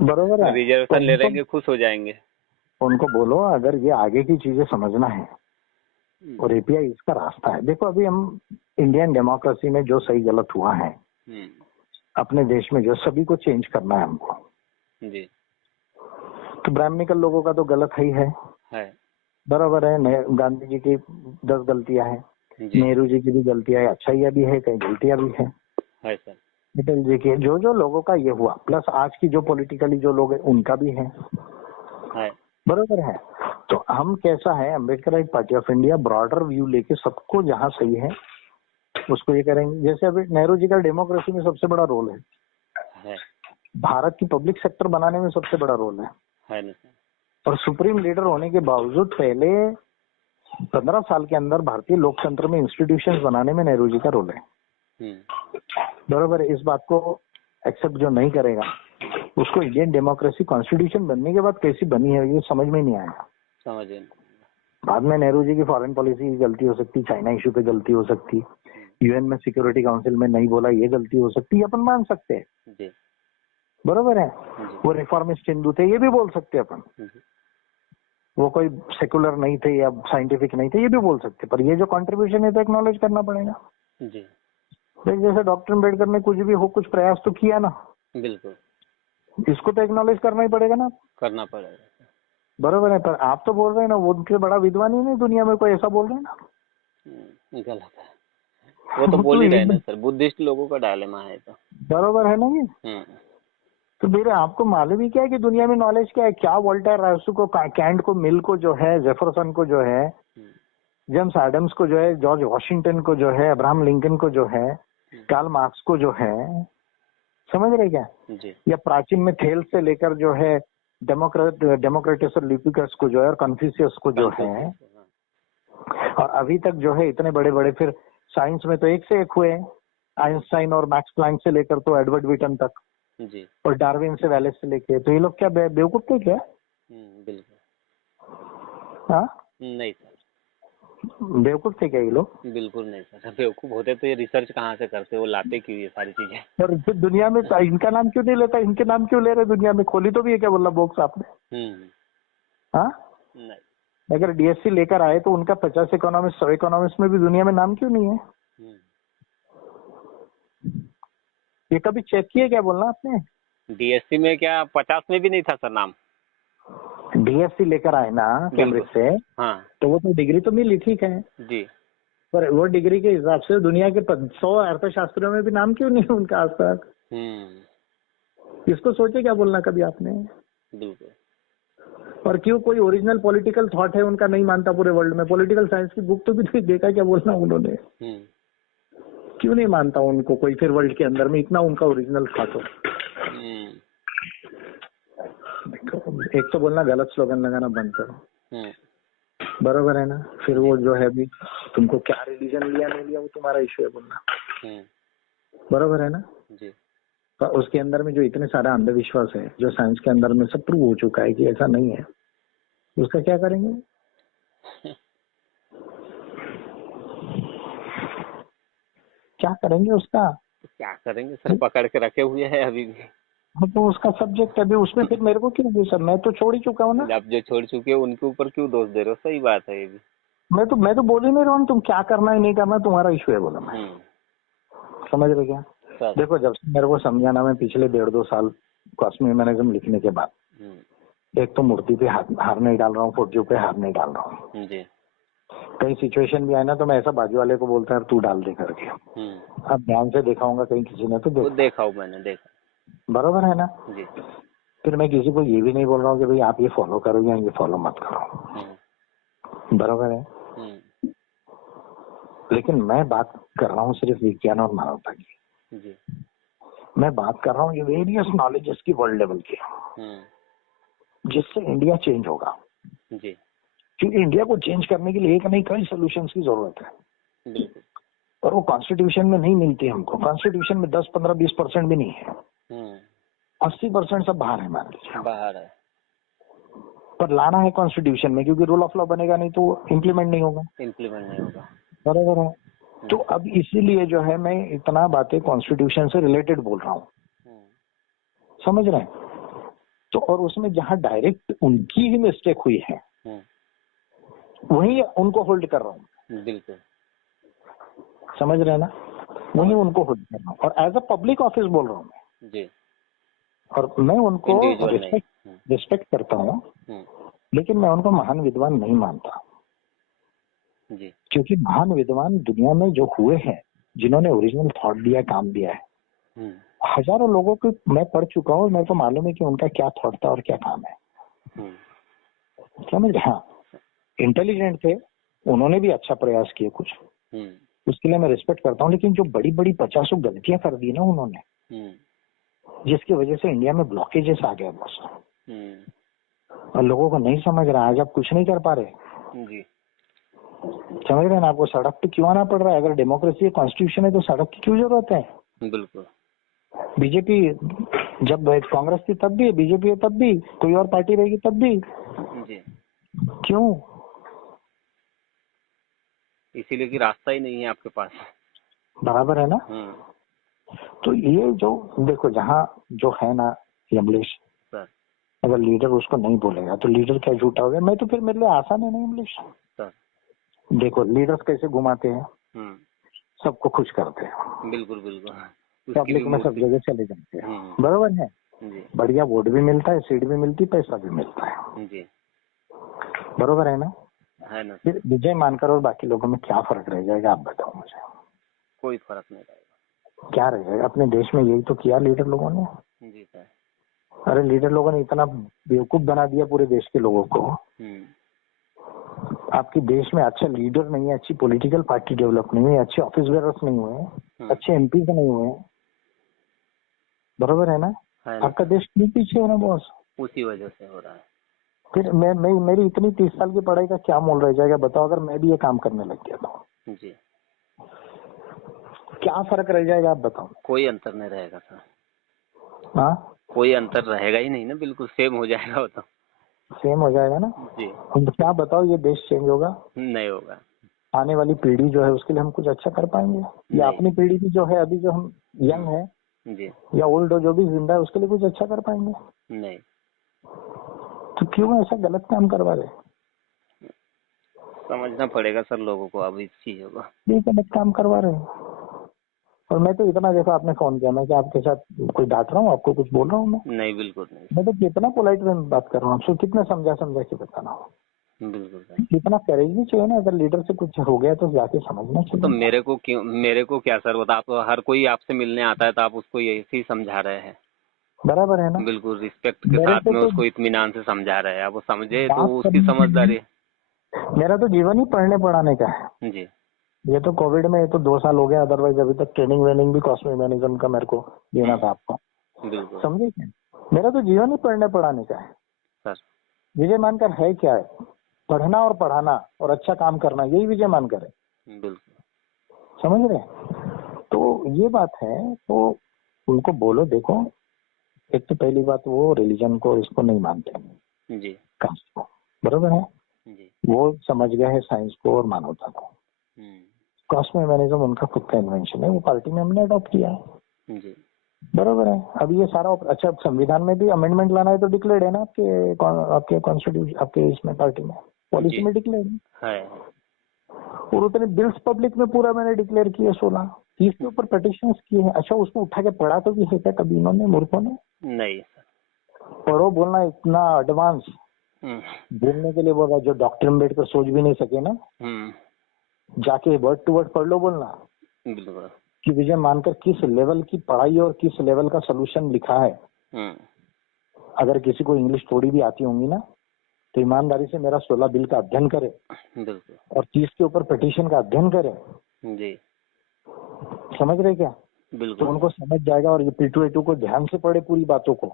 बरोबर है। रिजर्वेशन तो ले लेंगे, खुश हो जाएंगे। उनको बोलो अगर ये आगे की चीजें समझना है और एपीआई इसका रास्ता है। देखो अभी हम इंडियन डेमोक्रेसी में जो सही गलत हुआ है अपने देश में, जो सभी को चेंज करना है हमको जी। तो ब्राह्मणिकल लोगों का तो गलत ही है। बराबर है। गांधी जी की 10 गलतियां हैं, नेहरू जी की भी गलतियां है, अच्छाइयां भी है, कई गलतियां भी है सर। अटल जी की, जो लोगों का ये हुआ, प्लस आज की जो पॉलिटिकली जो लोग हैं उनका भी है। बराबर है। तो हम कैसा है, Ambedkar party of India broader view लेके सबको जहाँ सही है उसको ये करेंगे। जैसे अभी नेहरू जी का डेमोक्रेसी में सबसे बड़ा रोल है, भारत की पब्लिक सेक्टर बनाने में सबसे बड़ा रोल है। और सुप्रीम लीडर होने के बावजूद पहले 15 साल के अंदर भारतीय लोकतंत्र में इंस्टीट्यूशंस बनाने में नेहरू जी का रोल है। बराबर है। इस बात को एक्सेप्ट जो नहीं करेगा उसको इंडियन डेमोक्रेसी कॉन्स्टिट्यूशन बनने के बाद कैसी बनी है ये समझ में नहीं आया। बाद में नेहरू जी की फॉरेन पॉलिसी की गलती हो सकती, चाइना इशू पे गलती हो सकती, यूएन में सिक्योरिटी काउंसिल में नहीं बोला ये गलती हो सकती, अपन मान सकते हैं। बरोबर है। वो रिफॉर्मिस्ट हिंदू थे ये भी बोल सकते अपन, वो कोई सेकुलर नहीं थे या साइंटिफिक नहीं थे ये भी बोल सकते, पर ये जो कंट्रीब्यूशन है तो एक्नॉलेज करना पड़ेगा। जैसे डॉक्टर अम्बेडकर ने कुछ भी हो कुछ प्रयास तो किया ना, बिल्कुल, इसको तो एक्नॉलेज करना ही पड़ेगा ना, करना पड़ेगा। बरोबर है। पर आप तो बोल रहे हैं ना वो उनसे बड़ा विद्वान ही नहीं दुनिया में कोई, ऐसा बोल रहे हैं ना। गलत है। वो तो बोल ही रहे ना सर, बुद्धिस्ट लोगों का डायलेमा है तो। बरोबर है ना ये। तो मेरे आपको मालूम ही क्या है कि दुनिया में नॉलेज क्या है, क्या वोल्टेयर राइसू को, कैंट को, मिल को जो है, जेफरसन को जो है, जेम्स एडम्स को जो है, जॉर्ज वॉशिंगटन को जो है, अब्राहम लिंकन को जो है, कार्ल मार्क्स को जो है, समझ रहे क्या जी? या प्राचीन में थेल्स से लेकर जो है डेमोक्रेटस और ल्यूपिकस को जो है और कन्फ्यूशियस को जो है, और अभी तक जो है इतने बड़े बड़े, फिर साइंस में तो एक से एक हुए, आइंस्टाइन और मैक्स प्लैंक से लेकर तो एडवर्ड विटन तक जी, और डार्विन से वैलेस से लेके, तो ये लोग क्या बेवकूफ थे क्या? बिल्कुल। हाँ नहीं सर, बेवकूफ थे क्या ये लोग? बिल्कुल नहीं सर, बेवकूफ होते तो ये रिसर्च कहाँ से करते, वो लाते क्यों ये सारी चीजें? और फिर दुनिया में इनका नाम क्यों नहीं लेता, इनके नाम क्यों ले रहे दुनिया में? खोली तो भी है क्या बोला बॉक्स आपने? हाँ नहीं, अगर डीएससी लेकर आए तो उनका 50 इकोनॉमिस्ट 100 इकोनॉमिस्ट में भी दुनिया में नाम क्यों नहीं है? ये कभी चेक किए क्या बोलना आपने? डीएससी में क्या 50 में भी नहीं था सर नाम? डीएससी लेकर आए ना कैम्ब्रिज से, हाँ, तो वो तो डिग्री तो मिली, ठीक है जी, पर वो डिग्री के हिसाब से दुनिया के 100 अर्थशास्त्रियों में भी नाम क्यों नहीं है उनका आज तक? इसको सोचे क्या बोलना कभी आपने? बिल्कुल। और क्यों कोई ओरिजिनल पॉलिटिकल थॉट है उनका नहीं मानता पूरे वर्ल्ड में? पॉलिटिकल साइंस की बुक तो भी देखा क्या बोलना उन्होंने? क्यों नहीं मानता उनको कोई फिर वर्ल्ड के अंदर में, इतना उनका ओरिजिनल थॉट हो? एक तो बोलना गलत स्लोगन लगाना बंद करो, बरोबर है ना? फिर वो जो है भी तुमको क्या रिलीजन लिया नहीं लिया वो तुम्हारा इश्यू है बोलना, बरोबर है ना जी। तो उसके अंदर में जो इतने सारा अंधविश्वास है जो साइंस के अंदर में सब प्रूव हो चुका है कि ऐसा नहीं है, उसका क्या करेंगे? क्या करेंगे उसका? क्या करेंगे सर, पकड़ के रखे हुए हैं अभी भी। तो उसका सब्जेक्ट अभी उसमें फिर मेरे को क्यों दे सर, मैं तो छोड़ ही चुका हूँ ना। आप जो छोड़ चुके हो उनके ऊपर क्यों दोष दे रहे हो? सही बात है ये भी। मैं तो बोल ही नहीं रहा हूँ तुम क्या करना है नहीं करना तुम्हारा इशू है बोला मैं, समझ रहे क्या? देखो जब से मेरे को समझाना, मैं पिछले 1.5-2 साल कॉस्मिक ह्यूमनिज्म लिखने के बाद। एक तो मूर्ति पे हार नहीं डाल रहा हूँ, फोटो पे हार नहीं डाल रहा हूँ जी। कहीं सिचुएशन भी आए ना तो मैं ऐसा बाजू वाले को बोलता है तू डाल दे करके। अब ध्यान से देखा होगा कहीं किसी ने तो देखा मैंने देखा। बरोबर है ना जी। फिर मैं किसी को ये भी नहीं बोल रहा हूँ कि भाई आप ये फॉलो करो या ये फॉलो मत करो, बरोबर है। लेकिन मैं बात कर रहा हूँ सिर्फ विज्ञान और मानवता की। जी। मैं बात कर रहा हूँ ये वेरियस नॉलेजेस की वर्ल्ड लेवल की, जिससे इंडिया चेंज होगा। जी। क्योंकि इंडिया को चेंज करने के लिए एक नहीं कई सोल्यूशंस की जरूरत है, और वो कॉन्स्टिट्यूशन में नहीं मिलती हमको। कॉन्स्टिट्यूशन में 10, 15, 20% भी नहीं है, 80% सब बाहर है, मान लीजिए बाहर है। पर लाना है कॉन्स्टिट्यूशन में, क्योंकि रूल ऑफ लॉ बनेगा नहीं तो इम्प्लीमेंट नहीं होगा। बराबर है। तो अब इसीलिए जो है मैं इतना बातें कॉन्स्टिट्यूशन से रिलेटेड बोल रहा हूँ, समझ रहे हैं। तो और उसमें जहाँ डायरेक्ट उनकी ही मिस्टेक हुई है वही उनको होल्ड कर रहा हूँ। बिल्कुल समझ रहे हैं ना, वही उनको होल्ड कर रहा हूँ और एज अ पब्लिक ऑफिस बोल रहा हूँ मैं जी। और मैं उनको रिस्पेक्ट करता हूँ, लेकिन मैं उनको महान विद्वान नहीं मानता जी। क्योंकि महान विद्वान दुनिया में जो हुए हैं, जिन्होंने ओरिजिनल थॉट दिया, काम दिया है, हजारों लोगों को मैं पढ़ चुका हूँ, मेरे को मालूम है कि उनका क्या थॉट था और क्या काम है। समझ। हाँ, इंटेलिजेंट थे, उन्होंने भी अच्छा प्रयास किए कुछ, उसके लिए मैं रिस्पेक्ट करता हूँ। लेकिन जो बड़ी बड़ी 50 गलतियां कर दी ना उन्होंने, जिसकी वजह से इंडिया में ब्लॉकेजेस आ गए बस, और लोगों को नहीं समझ रहा। आज आप कुछ नहीं कर पा रहे जी। समझ रहे हैं ना, आपको सड़क पे क्यों आना पड़ रहा है? अगर डेमोक्रेसी कॉन्स्टिट्यूशन है तो सड़क की क्यों जरूरत है? बिल्कुल। बीजेपी जब कांग्रेस थी तब भी, बीजेपी है तब भी, कोई और पार्टी रहेगी तब भी जी। क्यों? इसीलिए कि रास्ता ही नहीं है आपके पास। बराबर है ना। तो ये जो देखो जहाँ जो है ना इंग्लिश, अगर लीडर उसको नहीं बोलेगा तो लीडर क्या झूठा हो गया? मैं तो फिर मेरे लिए आसान है ना इंग्लिश। देखो लीडर्स कैसे घुमाते हैं, सबको खुश करते हैं, बिल्कुल बिल्कुल, पब्लिक में सब जगह चले जाते हैं, बराबर है। बढ़िया वोट भी मिलता है, सीट भी मिलती, पैसा भी मिलता है जी। बरोबर है ना। फिर विजय मानकर और बाकी लोगों में क्या फर्क रह जाएगा आप बताओ मुझे? कोई फर्क नहीं रहेगा। क्या रह जाएगा? अपने देश में यही तो किया लीडर लोगों ने जी सर। अरे लीडर लोगों ने इतना बेवकूफ बना दिया पूरे देश के लोगों को। आपके देश में अच्छा लीडर नहीं है, अच्छी पॉलिटिकल पार्टी डेवलप नहीं है, अच्छे ऑफिस बेयर्स नहीं हुए, अच्छे एमपी नहीं हुए, बरोबर है ना। आपका देश क्यों पीछे है ना बॉस? उसी वजह से हो रहा है। फिर मैं मेरी इतनी 30 साल की पढ़ाई का क्या मोल रह जाएगा बताओ, अगर मैं भी ये काम करने लग गया तो जी, क्या फर्क रह जाएगा आप बताओ? कोई अंतर नहीं रहेगा सर। हाँ, कोई अंतर रहेगा ही नहीं ना, बिल्कुल सेम हो जाएगा वो तो। सेम हो जाएगा ना जी। हम क्या बताओ, ये देश चेंज होगा? नहीं होगा। आने वाली पीढ़ी जो है उसके लिए हम कुछ अच्छा कर पाएंगे? या अपनी पीढ़ी की जो है अभी जो हम यंग है जी या ओल्ड जो भी जिंदा है उसके लिए कुछ अच्छा कर पाएंगे? नहीं। तो क्यों ऐसा गलत काम करवा रहे? समझना पड़ेगा सर लोगों को अब इस चीजों को। ये गलत काम करवा रहे हैं। और मैं तो इतना, देखो आपने फोन किया, मैं क्या आपके साथ कोई डांट रहा हूँ, आपको कुछ बोल रहा हूँ? नहीं बिल्कुल नहीं। मैं तो कितना पोलाइट में बात कर रहा हूँ आपसे, कितना समझा के बताना हो। बिल्कुल इतना करेज नहीं चाहिए ना, अगर लीडर से कुछ हो गया तो जाके समझना चाहिए। तो मेरे को क्या सर बता, आप हर कोई आपसे मिलने आता है तो आप उसको यही समझा रहे हैं। बराबर है ना। बिल्कुल रिस्पेक्ट के साथ में उसको इत्मीनान से समझा रहे हैं, आप वो समझे तो उसकी समझदारी। मेरा तो जीवन ही पढ़ने पढ़ाने का है जी। ये तो कोविड में, ये तो 2 साल हो गया, अदरवाइज अभी तक ट्रेनिंग वेनिंग भी कॉस्मिक मैनेजमेंट का मेरे को देना था आपको, समझे? मेरा तो जीवन ही पढ़ने पढ़ाने का है सर। विजय मानकर है क्या है? पढ़ना और पढ़ाना और अच्छा काम करना, यही विजय मानकर है। बिल्कुल समझ रहे? तो ये बात है, तो उनको बोलो, देखो एक तो पहली बात वो रिलीजन को इसको नहीं मानते जी, कास्ट को, बरोबर है जी। वो समझ गए है साइंस को और मानवता को। कॉस्मिक मैनेजम उनका खुद का इन्वेंशन है, वो पार्टी में हमने अडॉप्ट किया है जी, बरोबर है। अभी ये सारा अच्छा, संविधान में भी अमेंडमेंट लाना है तो डिक्लेयर्ड है ना आपके कॉन्स्टिट्यूशन, आपके इसमें पार्टी में पॉलिसी में डिक्लेयर्ड है। और उतने बिल्स पब्लिक में पूरा मैंने डिक्लेयर किए 16, 30 के ऊपर पिटिशंस किए हैं। अच्छा, उसको उठा के पढ़ा तो भी है क्या कभी इन्होंने, मूर्खों ने? नहीं। पढ़ो बोलना इतना एडवांस बोलने के लिए बोल रहा है, जो डॉक्टर अम्बेडकर सोच भी नहीं सके ना, जाके वर्ड टू वर्ड पढ़ लो बोलना बिल्कुल कि विजय मानकर किस लेवल की पढ़ाई और किस लेवल का सोल्यूशन लिखा है। अगर किसी को इंग्लिश थोड़ी भी आती होंगी ना, तो ईमानदारी से मेरा 16 बिल का अध्ययन करे बिल्कुल और 30 के ऊपर पिटीशन का अध्ययन करे। जी समझ रहे क्या? बिल्कुल तो उनको समझ जाएगा, और ये P2A2 को ध्यान से पढ़े पूरी बातों को,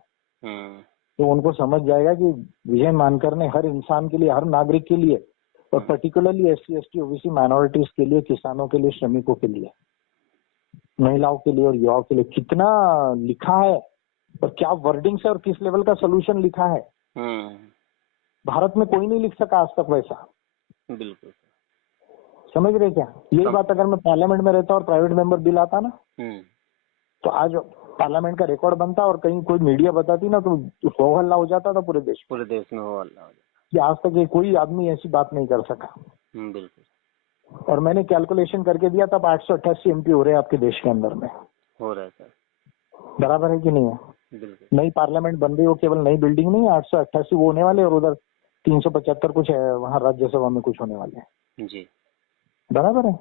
तो उनको समझ जाएगा कि विजय मानकर ने हर इंसान के लिए, हर नागरिक के लिए, और particularly SC ST OBC minorities के लिए, किसानों के लिए, श्रमिकों के लिए, महिलाओं के लिए और युवाओं के लिए कितना लिखा है और क्या वर्डिंग्स है और किस लेवल का सोल्यूशन लिखा है। भारत में कोई नहीं लिख सका आज तक वैसा। बिल्कुल समझ रहे क्या? यही बात अगर मैं पार्लियामेंट में रहता और प्राइवेट मेंबर बिल आता ना, तो आज पार्लियामेंट का रिकॉर्ड बनता और कहीं कोई मीडिया बताती ना, तो हो हल्ला हो जाता था पूरे देश में हो हल्ला हो जाता कि आज तक ये कोई आदमी ऐसी बात नहीं कर सका। बिल्कुल। और मैंने कैलकुलेशन करके दिया, तब 888 MP हो रहे हैं आपके देश के अंदर में। हो रहा है सर। बराबर है कि नहीं है? बिल्कुल। नई पार्लियामेंट बन रही हो, केवल नई बिल्डिंग नहीं, 888 वो होने वाले, और उधर 375 कुछ है वहाँ राज्यसभा में कुछ होने वाले हैं जी। बराबर है।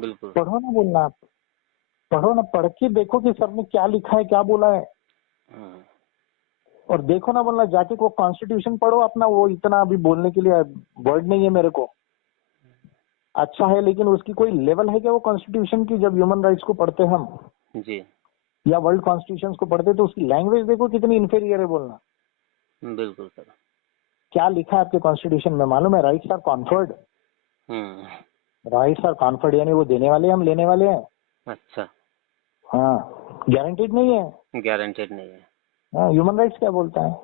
बिल्कुल। पढ़ो ना बोलना, आप पढ़ो ना, पढ़ के देखो कि सर ने क्या लिखा है, क्या बोला है, और देखो ना बोलना, जाके वो कॉन्स्टिट्यूशन पढ़ो अपना। वो इतना अभी बोलने के लिए वर्ड नहीं है मेरे को, अच्छा है, लेकिन उसकी कोई लेवल है क्या वो कॉन्स्टिट्यूशन की? जब ह्यूमन राइट्स को पढ़ते हम जी या वर्ल्ड कॉन्स्टिट्यूशन को पढ़ते, तो उसकी लैंग्वेज देखो कितनी इंफीरियर है बोलना। बिल्कुल सर। क्या लिखा है आपके कॉन्स्टिट्यूशन में? मालूम है, rights are conferred. Rights are conferred यानी वो देने वाले हम, लेने वाले हैं। अच्छा। हाँ, गारंटीड नहीं है। गारंटेड नहीं है। हाँ, ह्यूमन राइट्स क्या बोलता है?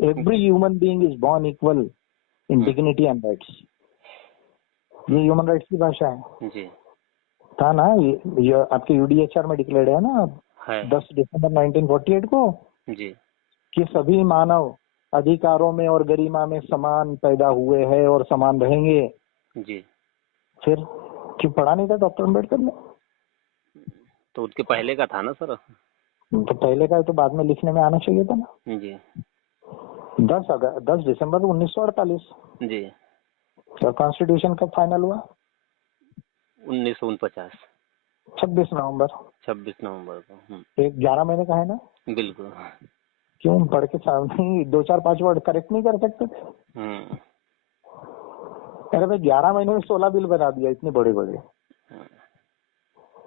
Every human being is born equal in dignity and rights. ये ह्यूमन राइट्स की भाषा है जी। था ना, ये आपके UDHR में डिक्लेयर्ड है ना, 10 दिसंबर 1948 को, जी, कि सभी मानव अधिकारों में और गरिमा में समान पैदा हुए हैं और समान रहेंगे। जी। फिर क्यों पढ़ा नहीं था डॉक्टर अम्बेडकर ने? तो उसके पहले का था ना सर। तो पहले का है तो बाद में लिखने में आना चाहिए था ना। जी। 10 दिसंबर 1948। जी। और कॉन्स्टिट्यूशन कब फाइनल हुआ? 1949। 26 नवंबर। 26 नवंबर को। एक 11 महीने का है ना। बिल्कुल। क्यों पढ़ के नहीं 2-4-5 वर्ड करेक्ट नहीं कर सकते थे? अरे भाई 11 महीने में 16 बिल बना दिया, इतने बड़े बड़े।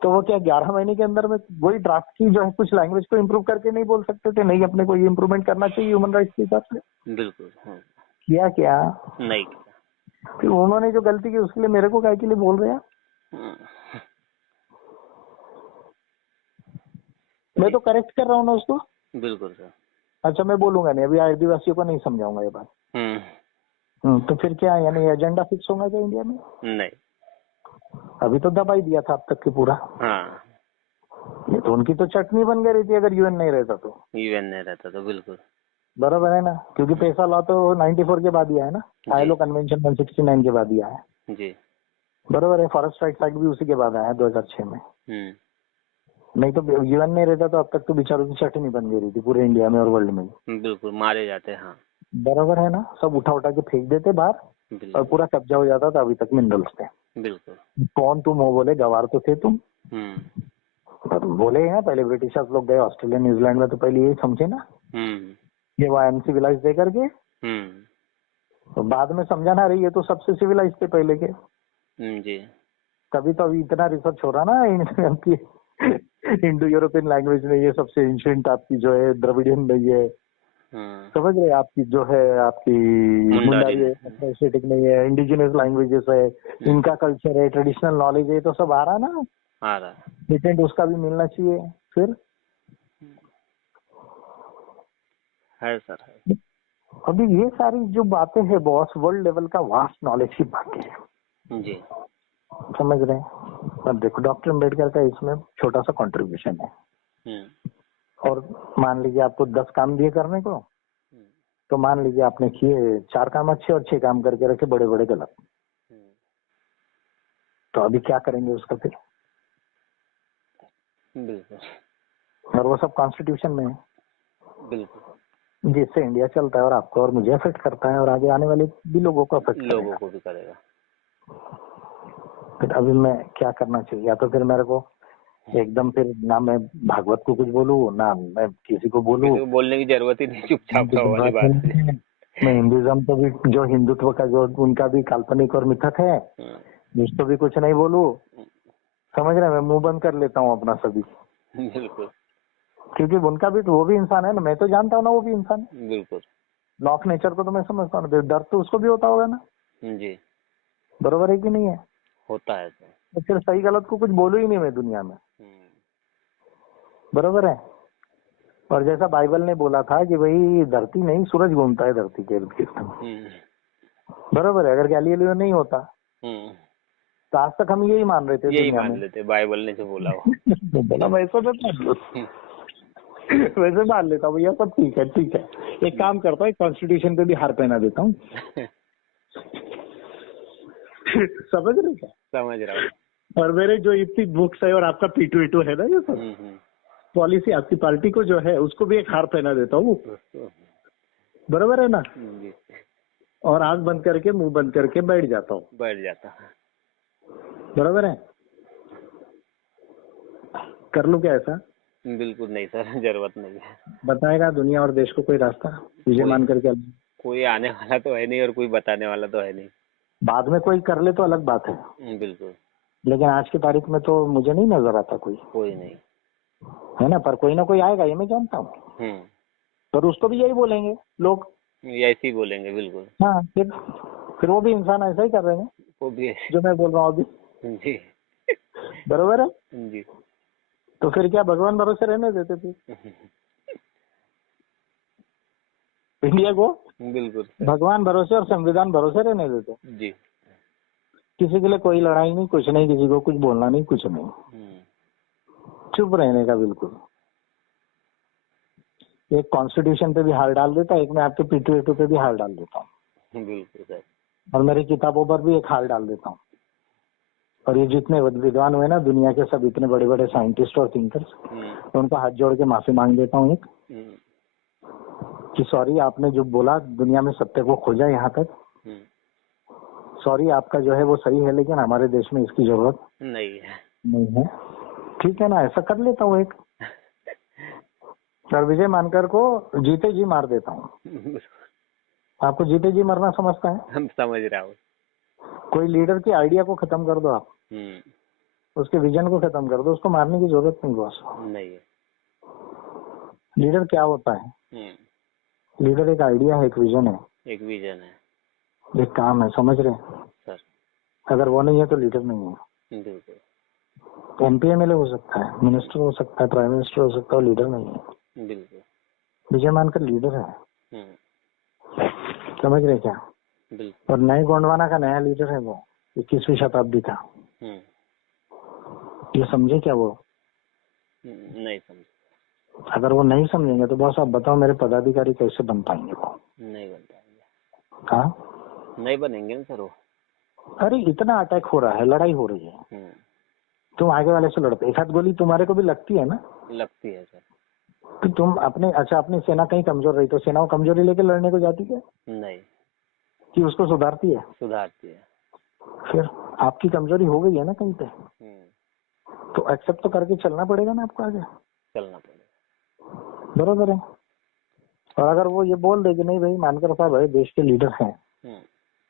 तो वो क्या 11 महीने के अंदर में वही ड्राफ्ट की जो है कुछ लैंग्वेज को इम्प्रूव करके नहीं बोल सकते थे? नहीं, अपने को ये इम्प्रूवमेंट करना चाहिए ह्यूमन राइट्स के हिसाब से। बिल्कुल। किया क्या? नहीं किया। फिर उन्होंने जो गलती की उसके लिए मेरे को काय के लिए बोल रहे हैं? मैं तो करेक्ट कर रहा हूँ ना उसको। बिल्कुल सर। अच्छा, मैं बोलूंगा नहीं, अभी आदिवासियों को नहीं समझाऊंगा ये बात। तो फिर क्या, यानी एजेंडा फिक्स होगा क्या इंडिया में? नहीं। अभी तो दबा ही दिया था अब तक के पूरा। ये तो उनकी तो चटनी बन गई थी अगर UN नहीं रहता तो। UN नहीं रहता तो बिल्कुल बराबर है ना, क्योंकि पैसा लॉ तो 94 के बाद ही है ना, ILO कन्वेंशन 169 के बाद ही है जी। बराबर है। फॉरेस्ट राइट्स एक्ट भी उसी के बाद आया 2006 में। नहीं तो UN नहीं रहता तो अब तक तो बेचारों की चटनी बन गई थी पूरे इंडिया में और वर्ल्ड में। बिल्कुल मारे जाते। हाँ बराबर है ना, सब उठा उठा के फेंक देते बाहर और पूरा कब्जा हो जाता था अभी तक मिनरल्स पे। बिल्कुल। कौन तुम वो बोले, गवार तो थे तुम। बोले हैं पहले ब्रिटिशर्स लोग गए ऑस्ट्रेलिया न्यूजीलैंड में, तो पहले यही समझे ना ये वो अनसिविलाइज दे करके। तो बाद में समझा ना, रही ये तो सबसे सिविलाइज थे पहले के। जी। तभी तो अभी इतना रिसर्च हो रहा ना आपकी इंडो यूरोपियन लैंग्वेज में, ये सबसे एंशिएंट आपकी जो है द्रविडियन नहीं है, समझ रहे, आपकी जो है आपकी मुंडारी है, एस्थेटिक नहीं है, इंडिजिनस लैंग्वेजेस है, इनका कल्चर है, ट्रेडिशनल नॉलेज है, तो सब आ रहा ना, आ रहा पेटेंट उसका भी मिलना चाहिए। फिर है सर। अभी ये सारी जो बातें हैं बॉस, वर्ल्ड लेवल का वास्ट नॉलेज की बातें हैं जी। समझ रहे हैं। अब देखो डॉक्टर अम्बेडकर का इसमें छोटा सा कंट्रीब्यूशन है। और मान लीजिए आपको 10 काम दिए करने को, तो मान लीजिए आपने किए 4 काम अच्छे और 6 काम करके रखे बड़े बड़े गलत। तो अभी क्या करेंगे उसका फिर? बिल्कुल। और वो सब कॉन्स्टिट्यूशन में है। बिल्कुल। जिससे इंडिया चलता है और आपको और मुझे अफेक्ट करता है और आगे आने वाले भी लोगों को अफेक्ट करेगा। लोगों को भी करेगा। फिर अभी मैं क्या करना चाहिए? या तो फिर मेरे को एकदम फिर ना मैं भागवत को कुछ बोलूं ना मैं किसी को बोलूं, किसी को बोलने की जरूरत ही नहीं, चुपचाप रहो वाली बात है। मैं हिंदुज्म को भी, जो हिंदुत्व का जो उनका भी काल्पनिक और मिथक है, जिसको भी कुछ नहीं बोलूं, समझ रहे, मैं मुंह बंद कर लेता हूँ अपना सभी। बिल्कुल, क्योंकि उनका भी तो, वो भी इंसान है ना, मैं तो जानता हूँ ना वो भी इंसान है। बिल्कुल लॉ ऑफ नेचर को तो मैं समझता हूँ, डर तो उसको भी होता होगा ना। जी, बरोबर है कि नहीं है? होता है सर। तो फिर सही गलत को कुछ बोलू ही नहीं मैं दुनिया में। बरोबर है। और जैसा बाइबल ने बोला था कि भाई धरती नहीं, सूरज घूमता है धरती के इर्द गिर्द। बरोबर है। अगर गैलीलियो नहीं होता तो आज तक हम यही मान रहे थे, यही दुनिया मान में लेते बाइबल ने जो बोला हो। बोला वैसे तो वैसे मान लेता हूँ भैया, सब ठीक है, ठीक है। एक काम करता हूँ, कॉन्स्टिट्यूशन पे भी हार पहना देता हूँ। समझ रहे क्या? समझ रहा हूँ। और मेरे जो इतनी बुक्स है और आपका P2E2 है ना, ये सब पॉलिसी आपकी पार्टी को जो है उसको भी एक हार पहना देता हूँ। बराबर है ना? और आंख बंद करके मुंह बंद करके बैठ जाता हूँ। बैठ जाता। बराबर है। कर लूं क्या ऐसा? बिल्कुल नहीं सर, जरूरत नहीं है। बताएगा दुनिया और देश को कोई रास्ता विजय मान करके? कोई आने वाला तो है नहीं और कोई बताने वाला तो है नहीं। बाद में कोई कर ले तो अलग बात है। बिल्कुल। लेकिन आज की तारीख में तो मुझे नहीं नजर आता कोई नहीं है ना। पर कोई ना कोई आएगा, ये मैं जानता हूँ। पर उसको भी यही बोलेंगे लोग, ऐसे ही बोलेंगे। बिल्कुल। हाँ, फिर वो भी इंसान ऐसा ही कर रहे हैं वो भी जो मैं बोल रहा हूँ अभी। जी, बरोबर है जी। तो फिर क्या भगवान भरोसे रहने देते थे इंडिया को? बिल्कुल भगवान भरोसे और संविधान भरोसे रहने देते जी। किसी के लिए कोई लड़ाई नहीं, कुछ नहीं, किसी को कुछ बोलना नहीं, कुछ नहीं, चुप रहने का बिल्कुल। एक कॉन्स्टिट्यूशन पे भी हार डाल देता, एक मैं आपके P2E2 पे भी हार डाल देता हूँ। बिल्कुल सर। और मेरी किताबों पर भी एक हार डाल देता हूँ। और ये जितने विद्वान हुए ना दुनिया के, सब इतने बड़े बड़े साइंटिस्ट और थिंकर्स, तो उनको हाथ जोड़ के माफी मांग देता हूँ एक, कि सॉरी आपने जो बोला दुनिया में सत्य को खोजा यहाँ तक, सॉरी आपका जो है वो सही है, लेकिन हमारे देश में इसकी जरूरत नहीं है। ठीक है ना, ऐसा कर लेता हूँ एक। और विजय मानकर को जीते जी मार देता हूँ। आपको जीते जी मरना समझता है? हम समझ रहा हूँ। कोई लीडर की आइडिया को खत्म कर दो आप, उसके विजन को खत्म कर दो, उसको मारने की जरूरत नहीं बॉस। नहीं है। लीडर क्या होता है? लीडर एक आइडिया है, एक विजन है, एक विजन है, एक काम है, समझ रहे सर? अगर वो नहीं है तो लीडर नहीं है। बिल्कुल। MP MLA हो सकता है, मिनिस्टर हो सकता है, प्राइम मिनिस्टर हो सकता है, लीडर नहीं है। बिल्कुल। विजय मानकर लीडर है। समझ रहे क्या? बिल्कुल। और नए गोंडवाना का नया लीडर है वो, 21वीं शताब्दी का। ये समझे क्या वो? नहीं समझ। अगर वो नहीं समझेंगे तो बॉस आप बताओ मेरे पदाधिकारी कैसे बन पाएंगे? वो नहीं बन पाएंगे। कहाँ नहीं बनेंगे ना सर वो। अरे इतना अटैक हो रहा है, लड़ाई हो रही है, तुम आगे वाले से लड़ते, एक हाथ गोली तुम्हारे को भी लगती है ना? लगती है सर। तो तुम अपने, अच्छा अपनी सेना कहीं कमजोर रही तो सेना को कमजोरी लेके लड़ने को जाती क्या? नहीं। कि उसको सुधारती है? सुधारती है। फिर आपकी कमजोरी हो गई है ना कहीं पे, तो एक्सेप्ट तो करके चलना पड़ेगा ना आपको, आगे चलना पड़ेगा। बरोबर है। और अगर वो ये बोल दे कि नहीं भाई मानकर साहब है देश के लीडर हैं,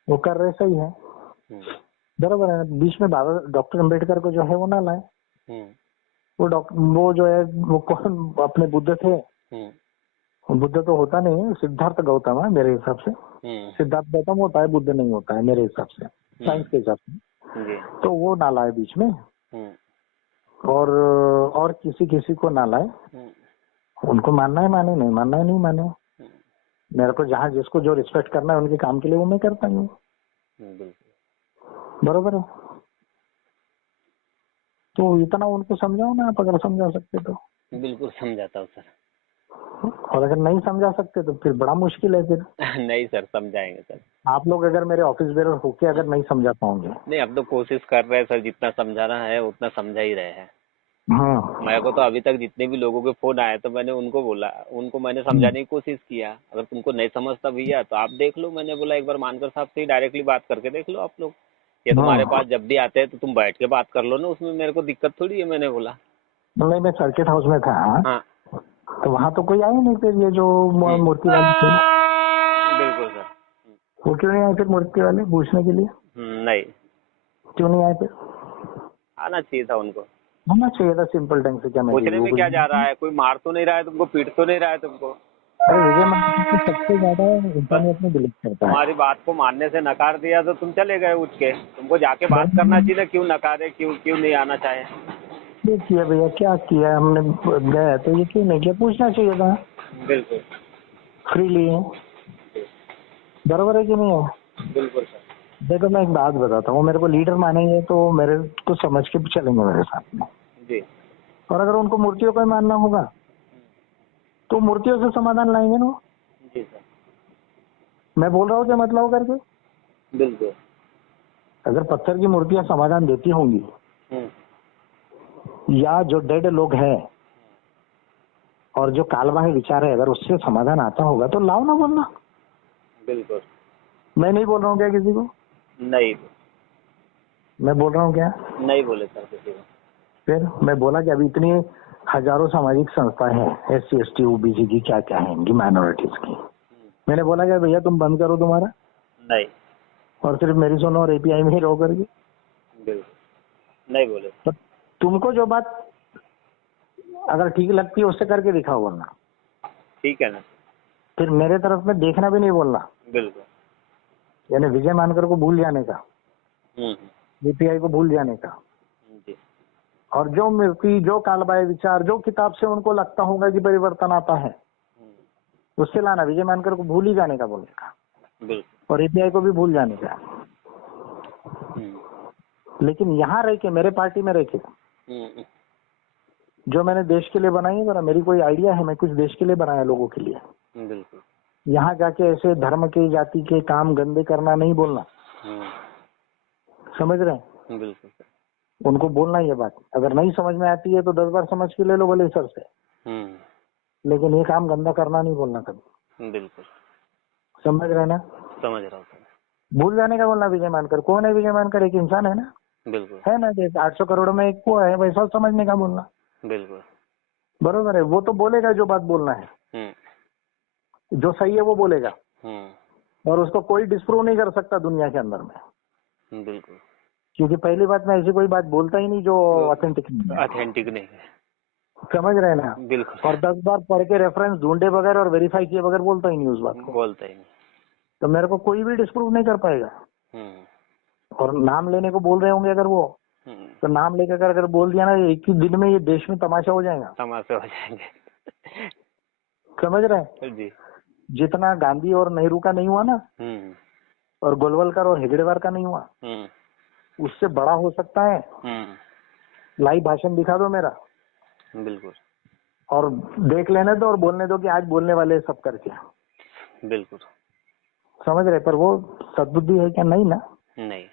वो कर रहे सही है, बरोबर है। बीच में बाबा डॉक्टर अम्बेडकर को जो है वो ना लाए। वो जो है वो कौन अपने बुद्ध थे? बुद्ध तो होता नहीं है, सिद्धार्थ गौतम है मेरे हिसाब से। सिद्धार्थ गौतम होता है, बुद्ध नहीं होता है मेरे हिसाब से, साइंस के हिसाब से। तो वो ना लाए बीच में, और किसी को ना लाए। उनको मानना है माने, नहीं मानना है नहीं माने। मेरे को जहाँ जिसको जो रिस्पेक्ट करना है उनके काम के लिए वो मैं करता हूँ। बरोबर है। तो इतना उनको समझाओ ना आप, अगर समझा सकते तो। बिल्कुल समझाता हूँ सर। और अगर नहीं समझा सकते तो फिर बड़ा मुश्किल है फिर। नहीं सर, समझाएंगे सर। आप लोग अगर मेरे ऑफिस बेरर होके अगर नहीं समझा पाओगे। नहीं, अब तो कोशिश कर रहे हैं सर, जितना समझाना है उतना समझा ही रहे हैं। हाँ मेरे को तो अभी तक जितने भी लोगों के फोन आए तो मैंने उनको बोला, उनको मैंने समझाने की कोशिश किया, अगर तुमको नहीं समझता भैया तो आप देख लो। मैंने बोला एक बार मानकर साहब से ही डायरेक्टली बात करके देख लो आप लोग, ये तुम्हारे हाँ। पास जब भी आते हैं तो तुम बैठ के बात कर लो ना, उसमें मेरे को दिक्कत थोड़ी है, मैंने बोला। नहीं, मैं सर्किट हाउस में था, हाँ। तो वहाँ तो कोई आया नहीं फिर, ये जो मूर्ति वाले थे बिल्कुल सर। वो क्यों नहीं आए फिर मूर्ति वाले पूछने के लिए? नहीं, क्यों नहीं आए फिर? आना चाहिए था उनको। होना चाहिए था सिंपल ढंग से। क्या मैं पूछने में क्या जा रहा है, कोई मार तो नहीं रहा है तुमको, पीट तो नहीं रहा है तुमको। अरे विजय माल्या तो सबसे ज्यादा बस इंटरनेट में बिलीव करता है। तुम्हारी बात को मानने से नकार दिया तो तुम चले गए उठ के, तुमको जाके बात करना चाहिए ना, क्यों नकारे, क्यों क्यों नहीं आना चाहे। ये किया भैया, क्या किया हमने, गए तो ये क्यों नहीं किया, पूछना चाहिए था बिल्कुल फ्रीली। बराबर है कि नहीं है? बिल्कुल सर। देखो मैं एक बात बताता हूँ, मेरे को लीडर मानेंगे तो मेरे को समझ के चलेंगे मेरे साथ में, जी और अगर उनको मूर्तियों को ही मानना होगा तो मूर्तियों से समाधान लाएंगे ना। जी सर। मैं बोल रहा हूँ क्या मतलब करके, बिल्कुल। अगर पत्थर की मूर्तियां समाधान देती होंगी या जो डेड लोग हैं और जो कालबाह्य विचार है अगर उससे समाधान आता होगा तो लाओ ना, बोलना। बिल्कुल। मैं नहीं बोल रहा हूँ क्या किसी को, नहीं, मैं बोल रहा हूँ क्या? नहीं बोले सर किसी को। फिर मैं बोला कि अभी इतनी हजारों सामाजिक संस्थाएं हैं, SC ST OBC की, क्या क्या है इनकी, माइनॉरिटीज की। मैंने बोला क्या भैया तुम बंद करो तुम्हारा, नहीं, और सिर्फ मेरी सुनो और API में ही रहो करके। बिल्कुल नहीं बोले। तो तुमको जो बात अगर ठीक लगती है उससे करके दिखाओ, वरना ठीक है ना। फिर मेरे तरफ में देखना भी नहीं बोलना। बिल्कुल। यानी विजय मानकर को भूल जाने का, API को भूल जाने का, जी और जो मूर्ति, जो कालबाह्य विचार, जो किताब से उनको लगता होगा कि परिवर्तन आता है उससे लाना। विजय मानकर को भूल ही जाने का बोलने का, बिल्कुल। और API को भी भूल जाने का। लेकिन यहाँ रह के, मेरे पार्टी में रह के, जो मैंने देश के लिए बनाई है, जरा मेरी कोई आइडिया है, मैं कुछ देश के लिए बनाया लोगों के लिए। बिल्कुल। यहाँ जाके ऐसे धर्म के, जाति के काम गंदे करना नहीं बोलना, समझ रहे हैं? बिल्कुल। उनको बोलना ये बात, अगर नहीं समझ में आती है तो 10 बार समझ के ले लो भले सर से, लेकिन ये काम गंदा करना नहीं बोलना कभी। बिल्कुल। समझ रहे ना? समझ रहा हूँ। भूल जाने का बोलना। विजय मानकर कौन है? विजय मानकर एक इंसान है ना, बिल्कुल। है ना, जैसे 800 करोड़ में एक को है, वैसा समझने का बोलना। बिल्कुल। बरोबर है, वो तो बोलेगा जो बात बोलना है, जो सही है वो बोलेगा, और उसको कोई डिस्प्रूव नहीं कर सकता दुनिया के अंदर में। बिल्कुल। क्योंकि पहली बात में ऐसी कोई बात बोलता ही नहीं जो ऑथेंटिक नहीं है। ऑथेंटिक नहीं है। समझ रहे हैं ना? बिल्कुल। और 10 बार पढ़ के रेफरेंस ढूंढे बगैर और वेरीफाई किए बगैर बोलता ही नहीं उस बात को, बोलता ही नहीं। तो मेरे को कोई भी डिस्प्रूव नहीं कर पाएगा। और नाम लेने को बोल रहे होंगे अगर वो, तो नाम लेकर अगर बोल दिया ना, एक ही दिन में ये देश में तमाशा हो जाएगा। तमाशा हो जाएंगे। समझ रहे हैं? जी। जितना गांधी और नेहरू का नहीं हुआ ना, और गोलवलकर और हेगड़ेवार का नहीं हुआ, उससे बड़ा हो सकता है। लाइव भाषण दिखा दो मेरा, बिल्कुल, और देख लेने दो और बोलने दो कि आज बोलने वाले सब करके। बिल्कुल। समझ रहे? पर वो सद्बुद्धि है क्या? नहीं ना। नहीं,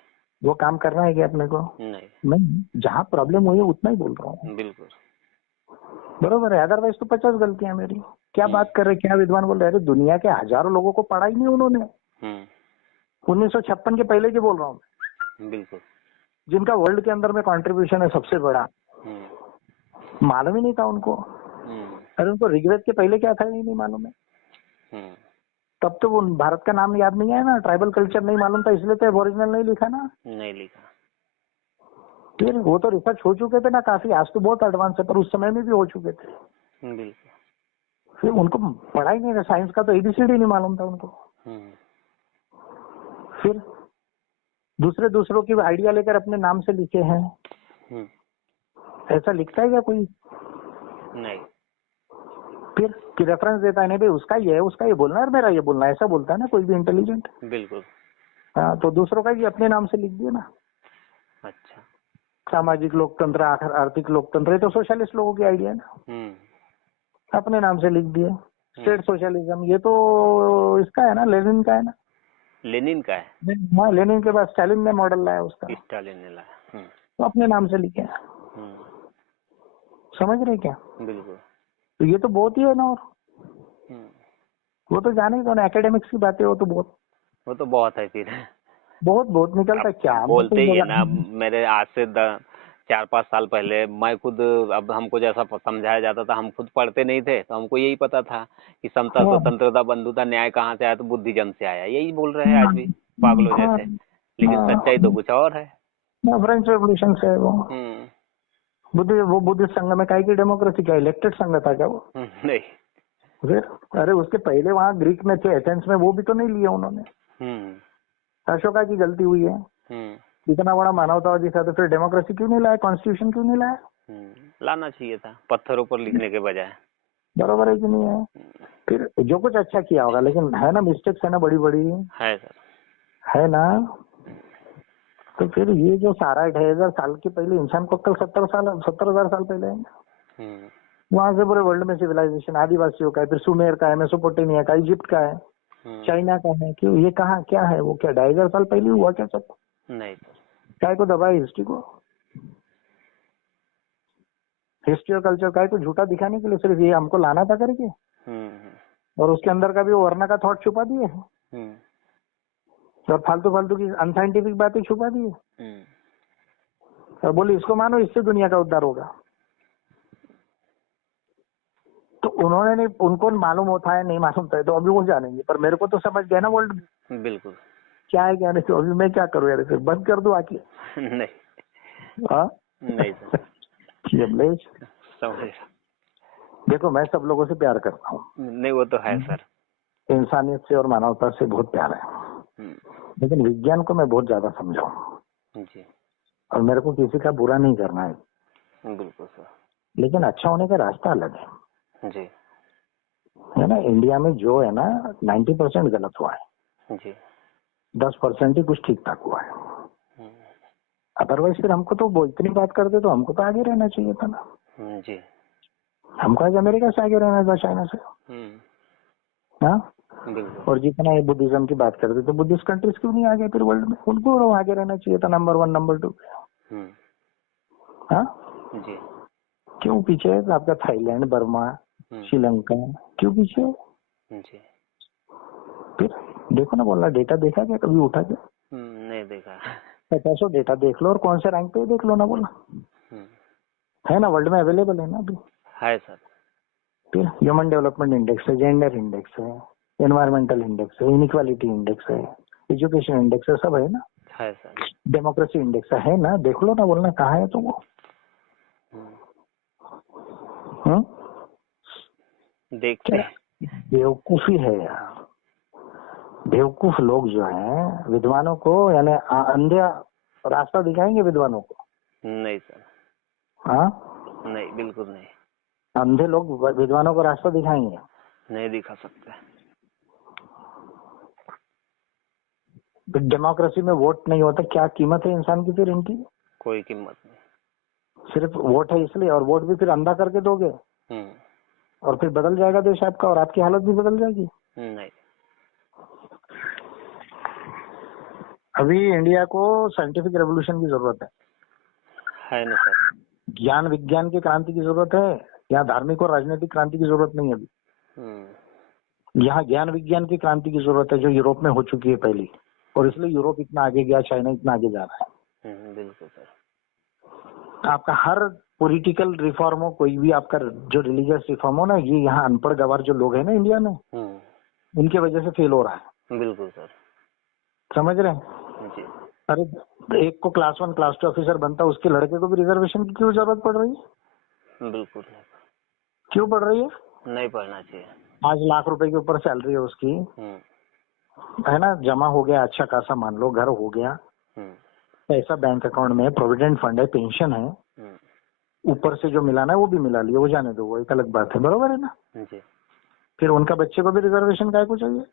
वो काम करना है क्या अपने को? नहीं। जहाँ प्रॉब्लम हुई है उतना ही बोल रहा हूँ। बिल्कुल। बरोबर है, अदरवाइज तो 50 गलतियां मेरी। क्या बात कर रहे, क्या विद्वान बोल रहे? अरे दुनिया के हजारों लोगों को पढ़ा ही नहीं उन्होंने। 1956 के पहले की बोल रहा हूँ, बिल्कुल। जिनका वर्ल्ड के अंदर में कंट्रीब्यूशन है सबसे बड़ा, मालूम ही नहीं था उनको। अरे उनको ऋग्वेद के पहले क्या था ये नहीं मालूम है। तब तो वो भारत का नाम याद नहीं आया ना, ट्राइबल कल्चर नहीं मालूम था, इसलिए तो ओरिजिनल नहीं लिखा ना। नहीं लिखा। फिर वो तो रिसर्च हो चुके थे ना काफी, आज तो बहुत एडवांस है, पर उस समय में भी हो चुके थे। बिल्कुल। फिर उनको पढ़ा ही नहीं था, साइंस का तो ABCD नहीं मालूम था उनको। फिर दूसरों की आइडिया लेकर अपने नाम से लिखे हैं। ऐसा लिखता है क्या कोई? नहीं। फिर रेफरेंस देता है, नहीं भाई उसका ये है, उसका ये बोलना है और मेरा ये बोलना है, ऐसा बोलता है ना कोई भी इंटेलिजेंट। बिल्कुल। हाँ, तो दूसरों का ये अपने नाम से लिख दिए ना। अच्छा। सामाजिक लोकतंत्र, आर्थिक लोकतंत्र, ये तो सोशलिस्ट लोगों की आइडिया है ना, अपने नाम से लिख दिए। स्टेट सोशलिज्म, ये तो इसका है ना, लेनिन का है ना। लेनिन का है? हाँ, लेनिन के बाद स्टालिन ने मॉडल लाया उसका, स्टालिन ने लाया। तो अपने नाम से लिखे। समझ रहे क्या? बिल्कुल। तो ये तो बहुत ही है ना। और वो तो जाने ही दो ना, एकेडमिक्स की बातें हो तो वो तो बहुत है फिर। बहुत बहुत निकलता है क्या। बोलते ही है ना, मेरे आज से 4-5 साल पहले मैं खुद, अब हमको जैसा समझाया जाता था, हम खुद पढ़ते नहीं थे तो हमको यही पता था कि समता, स्वतंत्रता, बंधुता, न्याय कहाँ से आया, तो बुद्धिज्म से आया। यही बोल रहे हैं आज भी पागलों जैसे, लेकिन सच्चाई तो कुछ और है। फ्रेंच रेवोल्यूशन से है वो। बुद्धिस्ट संघ में काहे की डेमोक्रेसी, क्या इलेक्टेड संघ था क्या वो? नहीं। फिर अरे उसके पहले वहाँ ग्रीक में थे, एथेंस में, वो भी तो नहीं लिया उन्होंने। अशोका की गलती हुई है। इतना बड़ा मानवतावादी था तो फिर डेमोक्रेसी क्यों नहीं लाया, कॉन्स्टिट्यूशन क्यों नहीं लाया? लाना चाहिए था, पत्थरों पर लिखने के बजाय। बराबर है कि नहीं है? फिर जो कुछ अच्छा किया होगा, लेकिन है ना मिस्टेक्स है ना बड़ी बड़ी, है सर, है ना। तो फिर ये जो सारा 2500 साल के पहले इंसान को कल 70,000 साल पहले है, वहां से पूरे वर्ल्ड में सिविलाइजेशन आदिवासियों का है, फिर सुमेर का है, मेसोपोटामिया का, इजिप्ट का है, चाइना का है। क्यों ये कहाँ क्या है वो, क्या 2500 साल पहले हुआ क्या सब? नहीं। काय को दबाए हिस्ट्री को, हिस्ट्री और कल्चर काय को झूठा दिखाने के लिए, सिर्फ ये हमको लाना था करके, और उसके अंदर का भी वो वरना का थॉट छुपा दिए, और फालतू फालतू की अनसाइंटिफिक बातें छुपा दी और बोले इसको मानो, इससे दुनिया का उद्धार होगा। तो उन्होंने नहीं, उनको मालूम होता है नहीं मालूम था, तो अभी वो जानेंगे, पर मेरे को तो समझ गया ना वर्ल्ड बिल्कुल क्या है क्या नहीं। तो अभी मैं क्या करूँ यार, फिर बंद कर दूं आके? नहीं। हाँ नहीं सर, समझ। देखो मैं सब लोगों से प्यार करता हूँ, नहीं वो तो है सर, इंसानियत से और मानवता से बहुत प्यार है, लेकिन विज्ञान को मैं बहुत ज्यादा समझाऊं जी, और मेरे को किसी का बुरा नहीं करना है। बिल्कुल सर, लेकिन अच्छा होने का रास्ता अलग है जी, है ना। इंडिया में जो है ना 90% गलत हुआ है जी, 10% ही कुछ ठीक ठाक हुआ है। अदरवाइज फिर हमको तो वो इतनी बात करते तो हमको तो आगे रहना चाहिए था ना जी, हमको आज अमेरिका से आगे रहना था, चाइना से। हाँ, और जितना ये बुद्धिज्म की बात करते तो बुद्धिस्ट कंट्रीज क्यों नहीं आगे फिर वर्ल्ड में, उनको आगे रहना चाहिए था, नंबर 1 नंबर 2। हाँ जी, क्यों पीछे है आपका थाईलैंड, बर्मा, श्रीलंका, क्यों पीछे है? जी, फिर देखो ना, बोलना डेटा देखा क्या कभी उठा के? नहीं देखा। 50 डेटा देख लो और कौन से रैंक पे देख लो ना, बोला है ना, वर्ल्ड में अवेलेबल है ना अभी, है सर। फिर ह्यूमन डेवलपमेंट इंडेक्स है, जेंडर इंडेक्स है, एनवायरमेंटल इंडेक्स है, इनइक्वालिटी इंडेक्स है, एजुकेशन इंडेक्स है, सब है ना, है सर, डेमोक्रेसी इंडेक्स है ना, देख लो ना, बोलना कहाँ है तो वो। देखते बेवकूफी है यार, बेवकूफ लोग जो हैं विद्वानों को, यानी अंधे रास्ता दिखाएंगे विद्वानों को। नहीं सर, हाँ नहीं, बिल्कुल नहीं, अंधे लोग विद्वानों को रास्ता दिखाएंगे? नहीं दिखा सकते। डेमोक्रेसी में वोट नहीं होता, क्या कीमत है इंसान की फिर इनकी? कोई कीमत नहीं, सिर्फ वोट है इसलिए, और वोट भी फिर अंधा करके दोगे और फिर बदल जाएगा देश आपका और आपकी हालत भी बदल जाएगी। नहीं, अभी इंडिया को साइंटिफिक रेवोल्यूशन की जरूरत है ना सर, ज्ञान विज्ञान की क्रांति की जरूरत है, यहाँ धार्मिक और राजनीतिक क्रांति की जरूरत नहीं है अभी। यहाँ ज्ञान विज्ञान की क्रांति की जरूरत है, जो यूरोप में हो चुकी है पहली, और इसलिए यूरोप इतना आगे गया, चाइना इतना आगे जा रहा है। बिल्कुल सर, आपका हर पॉलिटिकल रिफॉर्म हो, कोई भी आपका जो रिलीजियस रिफॉर्म हो ना, ये यहाँ अनपढ़ गवार जो लोग हैं ना इंडिया में, उनके वजह से फेल हो रहा है। बिल्कुल सर, समझ रहे हैं जी, अरे एक को क्लास 1 क्लास 2 ऑफिसर बनता है, उसके लड़के को भी रिजर्वेशन की क्यों जरूरत पड़ रही है? बिल्कुल नहीं, क्यों पड़ रही है? नहीं पढ़ना चाहिए। 5 लाख रुपए के ऊपर सैलरी है उसकी, है ना, जमा हो गया अच्छा खासा, मान लो घर हो गया, पैसा बैंक अकाउंट में, प्रोविडेंट फंड है, पेंशन है, ऊपर से जो मिलाना है वो भी मिला लिया, वो जाने दो, वो एक अलग बात है, बरोबर है ना जी, फिर उनका बच्चे को भी रिजर्वेशन काय को चाहिए?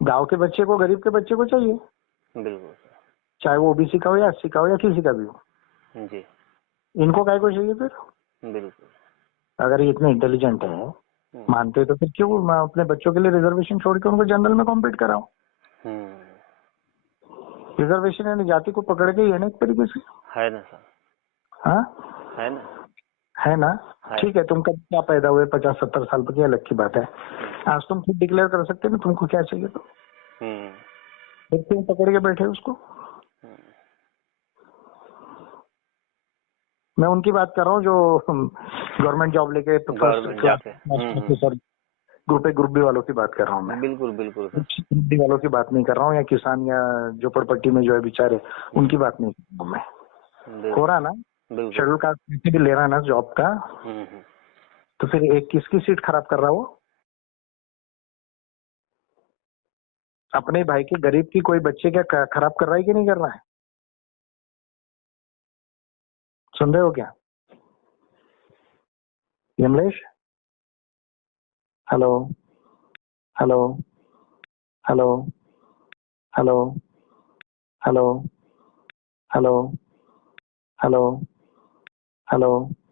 गांव के बच्चे को, गरीब के बच्चे को चाहिए, बिल्कुल, चाहे वो ओबीसी का हो या एससी का हो या किसी का भी हो, जी, इनको काय को चाहिए फिर? बिल्कुल, अगर ये इतने इंटेलिजेंट है मानते तो फिर क्यों मैं अपने बच्चों के लिए रिजर्वेशन छोड़ के उनको जनरल में कॉम्पीट कराऊं? रिजर्वेशन यानी जाति को पकड़ के ही है ना एक तरीके से, है ना सर, हाँ है ना, है ना। ठीक है, तुम कब क्या पैदा हुए 50-70 साल पर, क्या अलग की बात है। आज तुम खुद डिक्लेयर कर सकते हो ना तुमको क्या चाहिए, तो फिर क्यों पकड़ के बैठे उसको। मैं उनकी बात कर रहा हूँ जो गवर्नमेंट जॉब लेके फर्स्ट क्लास ग्रुप बी वालों की बात कर रहा हूँ मैं। बिल्कुल बिल्कुल सर। ग्रुप डी वालों की बात नहीं कर रहा हूँ, या किसान या झोपड़पट्टी में जो है बेचारे, उनकी बात नहीं कर रहा हूँ मैं। हो रहा ना शेड्यूल कास्ट भी ले रहा है ना जॉब का, तो फिर एक किसकी सीट खराब कर रहा है वो। अपने भाई के गरीब की कोई बच्चे क्या खराब कर रहा है कि नहीं कर रहा है। सुन रहे हो क्या Yamlesh? Hello hello hello hello hello hello hello hello